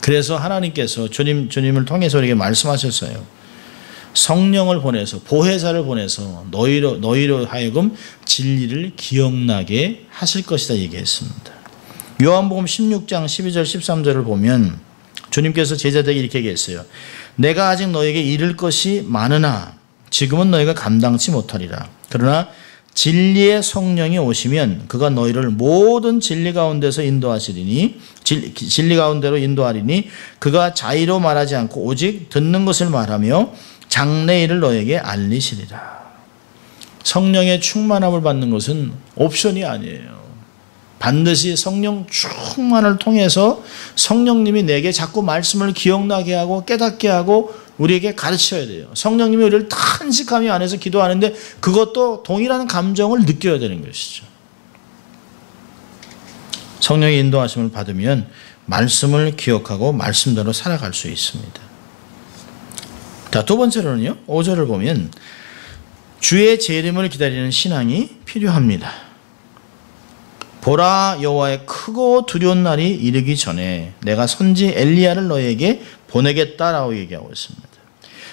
그래서 하나님께서 주님을 통해서 우리에게 말씀하셨어요. 성령을 보내서, 보혜사를 보내서 너희로 하여금 진리를 기억나게 하실 것이다 얘기했습니다. 요한복음 16장 12절 13절을 보면 주님께서 제자들에게 이렇게 얘기했어요. 내가 아직 너에게 이를 것이 많으나 지금은 너희가 감당치 못하리라. 그러나 진리의 성령이 오시면 그가 너희를 모든 진리 가운데서 인도하시리니 진리 가운데로 인도하리니 그가 자의로 말하지 않고 오직 듣는 것을 말하며 장래일을 너에게 알리시리라. 성령의 충만함을 받는 것은 옵션이 아니에요. 반드시 성령 충만을 통해서 성령님이 내게 자꾸 말씀을 기억나게 하고 깨닫게 하고 우리에게 가르쳐야 돼요. 성령님이 우리를 탄식하며 안에서 기도하는데 그것도 동일한 감정을 느껴야 되는 것이죠. 성령의 인도하심을 받으면 말씀을 기억하고 말씀대로 살아갈 수 있습니다. 자, 두 번째로는요. 5절을 보면 주의 재림을 기다리는 신앙이 필요합니다. 보라, 여호와의 크고 두려운 날이 이르기 전에 내가 선지 엘리야를 너에게 보내겠다라고 얘기하고 있습니다.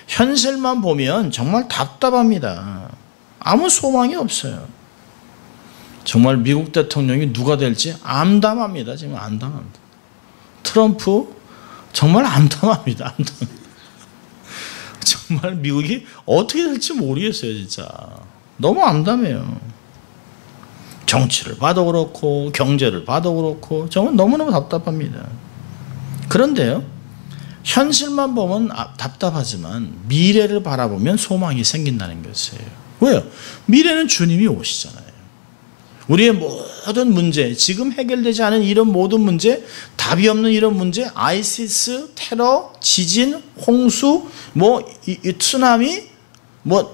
현실만 보면 정말 답답합니다. 아무 소망이 없어요. 정말 미국 대통령이 누가 될지 암담합니다. 지금 암담합니다. 트럼프 정말 암담합니다. 정말 미국이 어떻게 될지 모르겠어요. 진짜 너무 암담해요. 정치를 봐도 그렇고 경제를 봐도 그렇고 정말 너무너무 답답합니다. 그런데요, 현실만 보면 답답하지만 미래를 바라보면 소망이 생긴다는 것이에요. 왜요? 미래는 주님이 오시잖아요. 우리의 모든 문제, 지금 해결되지 않은 이런 모든 문제, 답이 없는 이런 문제, 아이시스, 테러, 지진, 홍수, 쓰나미,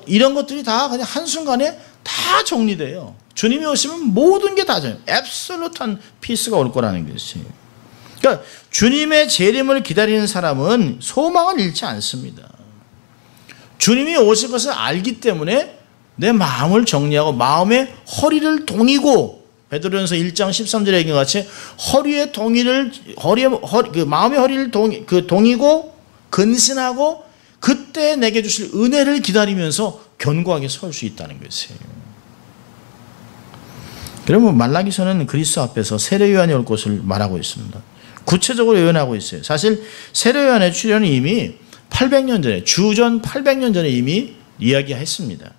이런 것들이 다 그냥 한순간에 다 정리돼요. 주님이 오시면 모든 게 다 정리. 앱솔루트한 피스가 올 거라는 것이에요. 그러니까 주님의 재림을 기다리는 사람은 소망을 잃지 않습니다. 주님이 오실 것을 알기 때문에 내 마음을 정리하고 마음의 허리를 동이고, 베드로전서 1장 13절에 얘기한 같이 마음의 허리를 동이고 근신하고 그때 내게 주실 은혜를 기다리면서 견고하게 설 수 있다는 것이에요. 그러면 말라기서는 그리스도 앞에서 세례 요한이 올 것을 말하고 있습니다. 구체적으로 예언하고 있어요. 사실 세례 요한의 출현은 이미 800년 전에, 주전 800년 전에 이미 이야기했습니다.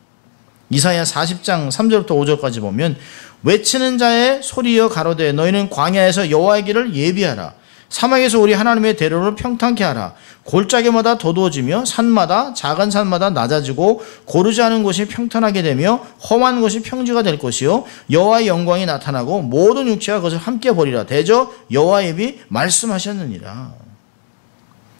이사야 40장 3절부터 5절까지 보면 외치는 자의 소리여 가로되 너희는 광야에서 여호와의 길을 예비하라. 사막에서 우리 하나님의 대로를 평탄케 하라. 골짜기마다 도두어지며 산마다 작은 산마다 낮아지고 고르지 않은 곳이 평탄하게 되며 험한 곳이 평지가 될 것이요 여호와의 영광이 나타나고 모든 육체가 그것을 함께 보리라. 대저 여호와의 입이 말씀하셨느니라.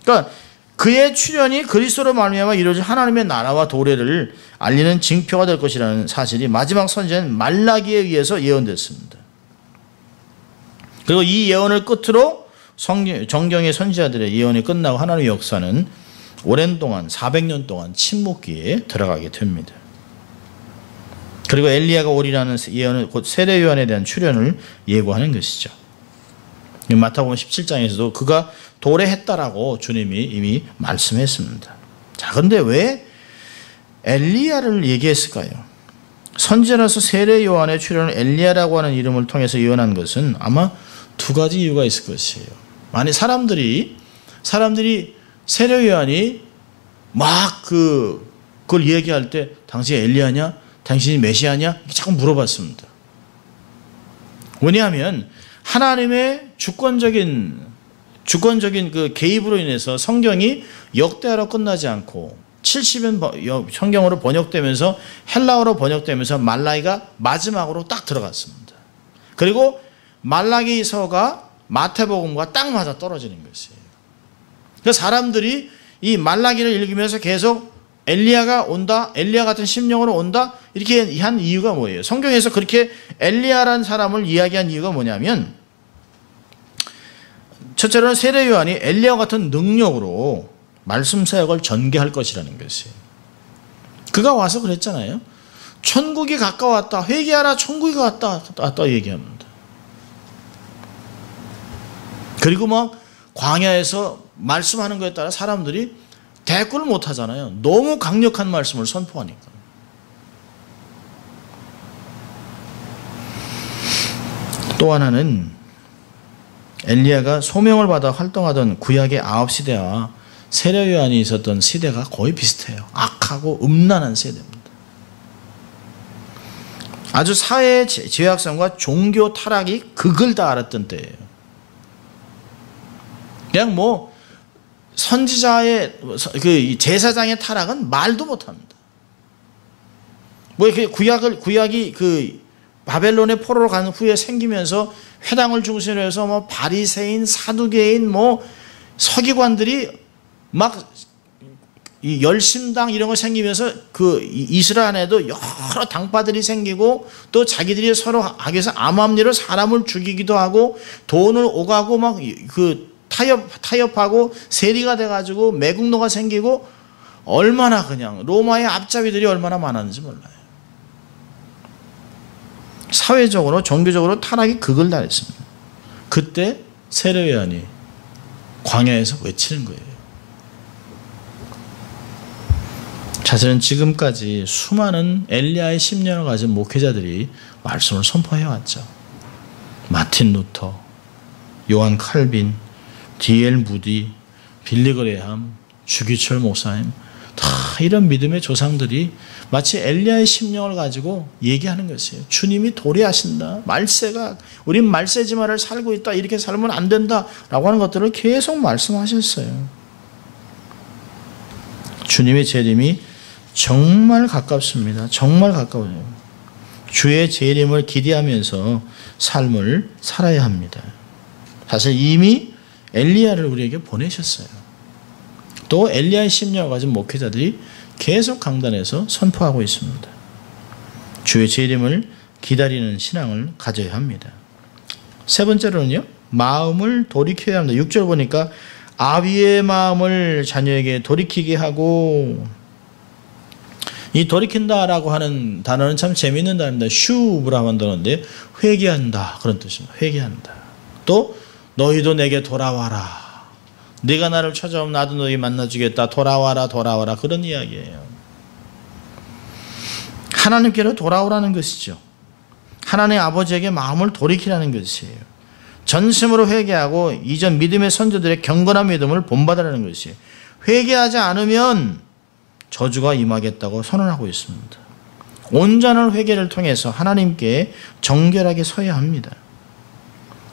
그러니까 그의 출현이 그리스도로 말미암아 이루어질 하나님의 나라와 도래를 알리는 징표가 될 것이라는 사실이 마지막 선지자인 말라기에 의해서 예언됐습니다. 그리고 이 예언을 끝으로 정경의 선지자들의 예언이 끝나고 하나님의 역사는 오랜 동안 400년 동안 침묵기에 들어가게 됩니다. 그리고 엘리야가 오리라는 예언은 곧 세례 요한에 대한 출현을 예고하는 것이죠. 마태복음 17장에서도 그가 도래했다라고 주님이 이미 말씀했습니다. 자, 근데 왜 엘리야를 얘기했을까요? 선지자로서 세례 요한의 출현을 엘리야라고 하는 이름을 통해서 예언한 것은 아마 두 가지 이유가 있을 것이에요. 만약 사람들이 세례 요한이 막 그걸 얘기할 때 당신이 엘리야냐? 당신이 메시아냐? 이렇게 자꾸 물어봤습니다. 왜냐하면 하나님의 주권적인 그 개입으로 인해서 성경이 역대하로 끝나지 않고 70년 성경으로 번역되면서 헬라어로 번역되면서 말라기가 마지막으로 딱 들어갔습니다. 그리고 말라기서가 마태복음과 딱 맞아 떨어지는 것이에요. 그래서 사람들이 이 말라기를 읽으면서 계속 엘리야가 온다, 엘리야 같은 심령으로 온다 이렇게 한 이유가 뭐예요? 성경에서 그렇게 엘리야라는 사람을 이야기한 이유가 뭐냐면 첫째로는 세례 요한이 엘리야와 같은 능력으로 말씀 사역을 전개할 것이라는 것이에요. 그가 와서 그랬잖아요. 천국이 가까웠다. 회개하라. 천국이 왔다 얘기합니다. 그리고 막 광야에서 말씀하는 것에 따라 사람들이 대꾸를 못 하잖아요. 너무 강력한 말씀을 선포하니까. 또 하나는 엘리야가 소명을 받아 활동하던 구약의 9시대와 세례 요한이 있었던 시대가 거의 비슷해요. 악하고 음란한 세대입니다. 아주 사회의 죄악성과 종교 타락이 극을 다하던 때예요. 그냥 뭐 선지자의 그 제사장의 타락은 말도 못합니다. 뭐 이렇게 구약이 그 바벨론의 포로로 간 후에 생기면서 회당을 중심으로 해서 뭐 바리새인, 사두개인, 뭐 서기관들이 막 이 열심당 이런 거 생기면서 그 이스라엘 안에도 여러 당파들이 생기고 또 자기들이 서로 하기 위해서 암암리로 사람을 죽이기도 하고 돈을 오가고 막 그 타협하고 세리가 돼가지고 매국노가 생기고 얼마나 그냥 로마의 앞잡이들이 얼마나 많았는지 몰라요. 사회적으로 종교적으로 타락이 극을 달했습니다. 그때 세례 요한이 광야에서 외치는 거예요. 사실은 지금까지 수많은 엘리야의 10년을 가진 목회자들이 말씀을 선포해왔죠. 마틴 루터, 요한 칼빈, D.L. 무디, 빌리 그레함, 주기철 목사님, 다 이런 믿음의 조상들이 마치 엘리야의 심령을 가지고 얘기하는 것이에요. 주님이 도래하신다. 말세가 우린 말세지마를 살고 있다. 이렇게 살면 안 된다라고 하는 것들을 계속 말씀하셨어요. 주님의 재림이 정말 가깝습니다. 정말 가까워요. 주의 재림을 기대하면서 삶을 살아야 합니다. 사실 이미 엘리야를 우리에게 보내셨어요. 또 엘리야의 심령을 가진 목회자들이 계속 강단에서 선포하고 있습니다. 주의 재림을 기다리는 신앙을 가져야 합니다. 세 번째로는요, 마음을 돌이켜야 합니다. 6절 보니까 아비의 마음을 자녀에게 돌이키게 하고, 이 돌이킨다라고 하는 단어는 참 재미있는 단어입니다. 슈브라고 하는 단어인데 회개한다 그런 뜻입니다. 회개한다. 또 너희도 내게 돌아와라. 네가 나를 찾아오면 나도 너희 만나주겠다. 돌아와라 돌아와라 그런 이야기예요. 하나님께로 돌아오라는 것이죠. 하나님 아버지에게 마음을 돌이키라는 것이에요. 전심으로 회개하고 이전 믿음의 선조들의 경건한 믿음을 본받으라는 것이에요. 회개하지 않으면 저주가 임하겠다고 선언하고 있습니다. 온전한 회개를 통해서 하나님께 정결하게 서야 합니다.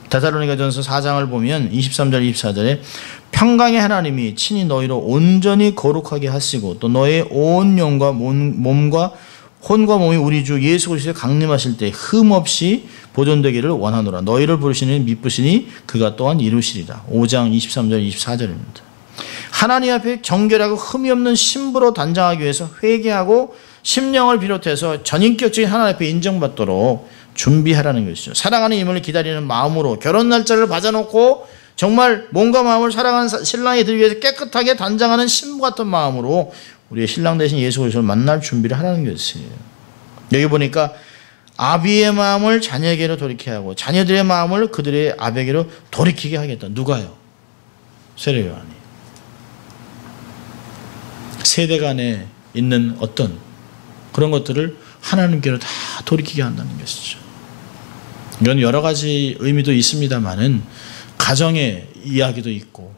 데살로니가전서 4장을 보면 23절 24절에 평강의 하나님이 친히 너희로 온전히 거룩하게 하시고 또 너의 온 영과 몸과 혼과 몸이 우리 주 예수 그리스도에 강림하실 때 흠없이 보존되기를 원하노라. 너희를 부르시는 미쁘시니 그가 또한 이루시리라. 5장 23절 24절입니다. 하나님 앞에 정결하고 흠이 없는 신부로 단장하기 위해서 회개하고 심령을 비롯해서 전인격적인 하나님 앞에 인정받도록 준비하라는 것이죠. 사랑하는 이모를 기다리는 마음으로 결혼 날짜를 받아놓고 정말 몸과 마음을 사랑하는 신랑이 되기 위해서 깨끗하게 단장하는 신부 같은 마음으로 우리의 신랑 대신 예수 그리스도를 만날 준비를 하라는 것이에요. 여기 보니까 아비의 마음을 자녀에게로 돌이키게 하고 자녀들의 마음을 그들의 아비에게로 돌이키게 하겠다. 누가요? 세례 요한이. 세대 간에 있는 어떤 그런 것들을 하나님께로 다 돌이키게 한다는 것이죠. 이건 여러 가지 의미도 있습니다만은 가정의 이야기도 있고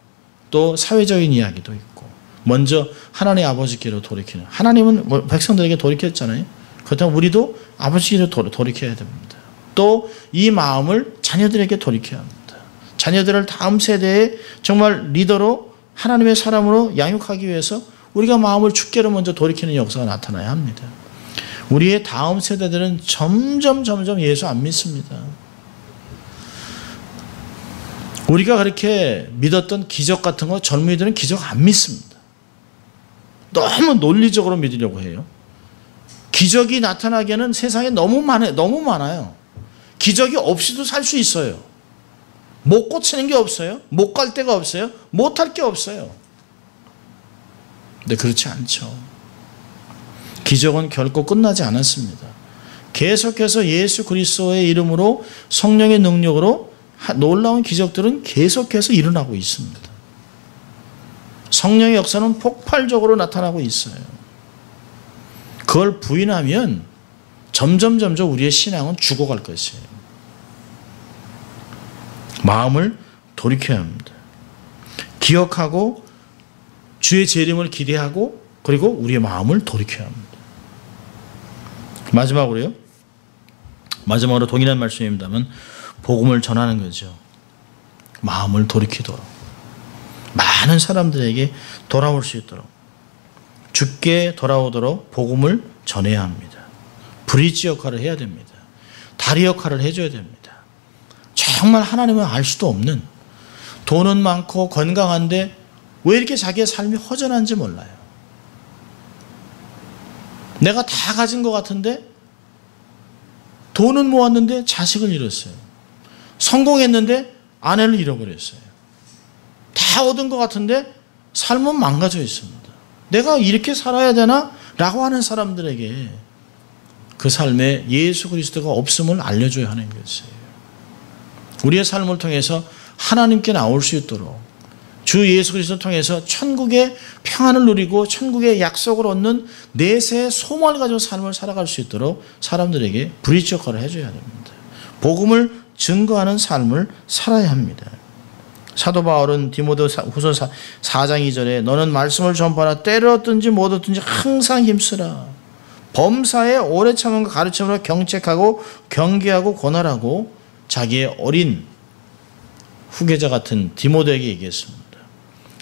또 사회적인 이야기도 있고 먼저 하나님 아버지께로 돌이키는 하나님은 뭐 백성들에게 돌이켰잖아요. 그렇다면 우리도 아버지께로 돌이켜야 됩니다. 또 이 마음을 자녀들에게 돌이켜야 합니다. 자녀들을 다음 세대에 정말 리더로 하나님의 사람으로 양육하기 위해서 우리가 마음을 주께로 먼저 돌이키는 역사가 나타나야 합니다. 우리의 다음 세대들은 점점 예수 안 믿습니다. 우리가 그렇게 믿었던 기적 같은 거 젊은이들은 기적 안 믿습니다. 너무 논리적으로 믿으려고 해요. 기적이 나타나기에는 세상에 너무 많아요. 기적이 없이도 살 수 있어요. 못 고치는 게 없어요. 못 갈 데가 없어요. 못할 게 없어요. 근데 그렇지 않죠. 기적은 결코 끝나지 않았습니다. 계속해서 예수 그리스도의 이름으로 성령의 능력으로 놀라운 기적들은 계속해서 일어나고 있습니다. 성령의 역사는 폭발적으로 나타나고 있어요. 그걸 부인하면 점점 우리의 신앙은 죽어갈 것이에요. 마음을 돌이켜야 합니다. 기억하고 주의 재림을 기대하고 그리고 우리의 마음을 돌이켜야 합니다. 마지막으로 동일한 말씀입니다만 복음을 전하는 거죠. 마음을 돌이키도록 많은 사람들에게 돌아올 수 있도록 주께 돌아오도록 복음을 전해야 합니다. 브리지 역할을 해야 됩니다. 다리 역할을 해줘야 됩니다. 정말 하나님을 알 수도 없는, 돈은 많고 건강한데 왜 이렇게 자기의 삶이 허전한지 몰라요. 내가 다 가진 것 같은데 돈은 모았는데 자식을 잃었어요. 성공했는데 아내를 잃어버렸어요. 다 얻은 것 같은데 삶은 망가져 있습니다. 내가 이렇게 살아야 되나? 라고 하는 사람들에게 그 삶에 예수 그리스도가 없음을 알려줘야 하는 것이에요. 우리의 삶을 통해서 하나님께 나올 수 있도록 주 예수 그리스도를 통해서 천국의 평안을 누리고 천국의 약속을 얻는 내세의 소망을 가지고 삶을 살아갈 수 있도록 사람들에게 브리지 역할을 해줘야 됩니다. 복음을 증거하는 삶을 살아야 합니다. 사도 바울은 디모데후서 4장 2절에 너는 말씀을 전파하나 때를 얻든지 못 얻든지 항상 힘쓰라. 범사에 오래 참음과 가르침으로 경책하고 경계하고 권하라고 자기의 어린 후계자 같은 디모데에게 얘기했습니다.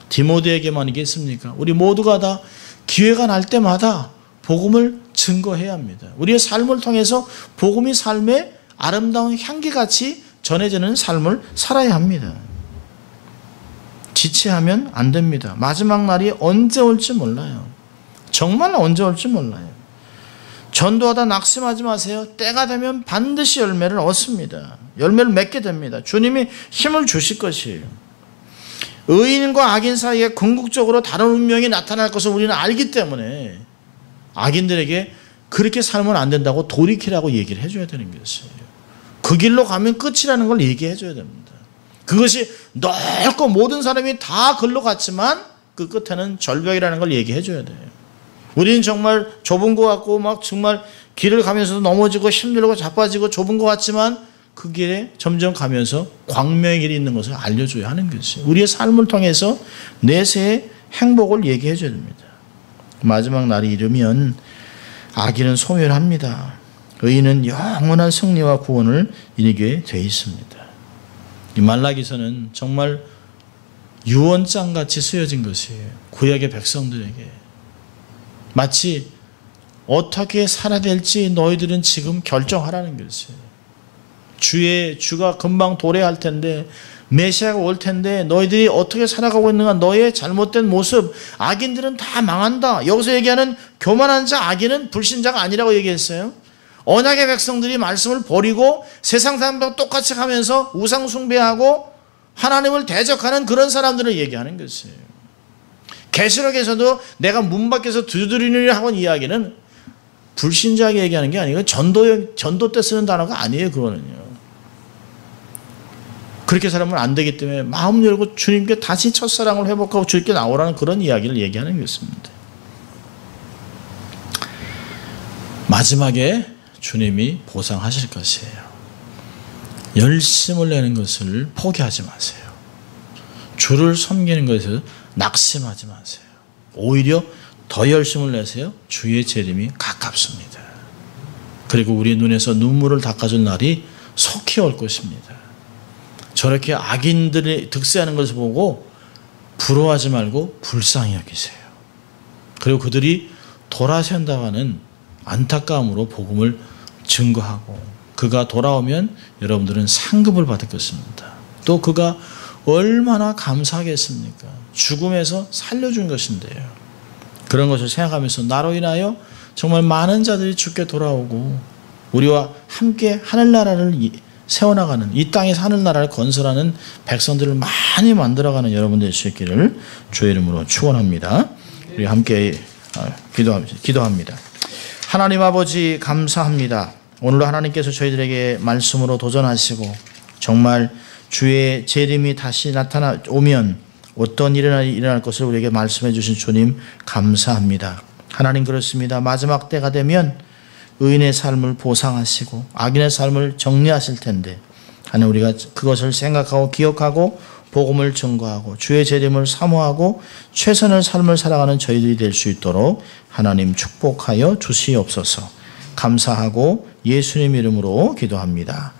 디모데에게만 얘기했습니까? 우리 모두가 다 기회가 날 때마다 복음을 증거해야 합니다. 우리의 삶을 통해서 복음이 삶의 아름다운 향기같이 전해지는 삶을 살아야 합니다. 지체하면 안 됩니다. 마지막 날이 언제 올지 몰라요. 정말 언제 올지 몰라요. 전도하다 낙심하지 마세요. 때가 되면 반드시 열매를 얻습니다. 열매를 맺게 됩니다. 주님이 힘을 주실 것이에요. 의인과 악인 사이에 궁극적으로 다른 운명이 나타날 것을 우리는 알기 때문에 악인들에게 그렇게 살면 안 된다고 돌이키라고 얘기를 해줘야 되는 것이에요. 그 길로 가면 끝이라는 걸 얘기해 줘야 됩니다. 그것이 넓고 모든 사람이 다 글로 갔지만 그 끝에는 절벽이라는 걸 얘기해 줘야 돼요. 우리는 정말 좁은 것 같고 막 정말 길을 가면서도 넘어지고 힘들고 자빠지고 좁은 것 같지만 그 길에 점점 가면서 광명의 길이 있는 것을 알려줘야 하는 것이에요. 우리의 삶을 통해서 내세의 행복을 얘기해 줘야 됩니다. 마지막 날이 이르면 악인은 소멸합니다. 의인은 영원한 승리와 구원을 이루게 되어 있습니다. 이 말라기서는 정말 유언장같이 쓰여진 것이에요. 구약의 백성들에게. 마치 어떻게 살아야 될지 너희들은 지금 결정하라는 것이에요. 주가 금방 도래할 텐데 메시아가 올 텐데 너희들이 어떻게 살아가고 있는가, 너의 잘못된 모습, 악인들은 다 망한다. 여기서 얘기하는 교만한 자, 악인은 불신자가 아니라고 얘기했어요. 언약의 백성들이 말씀을 버리고 세상 사람들과 똑같이 가면서 우상 숭배하고 하나님을 대적하는 그런 사람들을 얘기하는 것이에요. 계시록에서도 내가 문 밖에서 두드리느니 하고 이야기는 불신자에게 얘기하는 게 아니고 전도 때 쓰는 단어가 아니에요. 그거는요. 그렇게 살면 안 되기 때문에 마음 열고 주님께 다시 첫사랑을 회복하고 주님께 나오라는 그런 이야기를 얘기하는 것입니다. 마지막에 주님이 보상하실 것이에요. 열심을 내는 것을 포기하지 마세요. 주를 섬기는 것에서 낙심하지 마세요. 오히려 더 열심을 내세요. 주의 재림이 가깝습니다. 그리고 우리 눈에서 눈물을 닦아줄 날이 속히 올 것입니다. 저렇게 악인들이 득세하는 것을 보고 부러워하지 말고 불쌍히 여기세요. 그리고 그들이 돌아선다고 하는 안타까움으로 복음을 증거하고 그가 돌아오면 여러분들은 상급을 받을 것입니다. 또 그가 얼마나 감사하겠습니까? 죽음에서 살려준 것인데요. 그런 것을 생각하면서 나로 인하여 정말 많은 자들이 주께 돌아오고 우리와 함께 하늘나라를 세워나가는, 이 땅에서 하늘나라를 건설하는 백성들을 많이 만들어가는 여러분 될 수 있기를 주의 이름으로 축원합니다. 우리 함께 기도합니다. 하나님 아버지 감사합니다. 오늘도 하나님께서 저희들에게 말씀으로 도전하시고 정말 주의 재림이 다시 오면 어떤 일이 일어날 것을 우리에게 말씀해 주신 주님 감사합니다. 하나님 그렇습니다. 마지막 때가 되면 의인의 삶을 보상하시고 악인의 삶을 정리하실 텐데 하나님 우리가 그것을 생각하고 기억하고 복음을 증거하고 주의 재림을 사모하고 최선의 삶을 살아가는 저희들이 될 수 있도록 하나님 축복하여 주시옵소서. 감사하고 예수님 이름으로 기도합니다.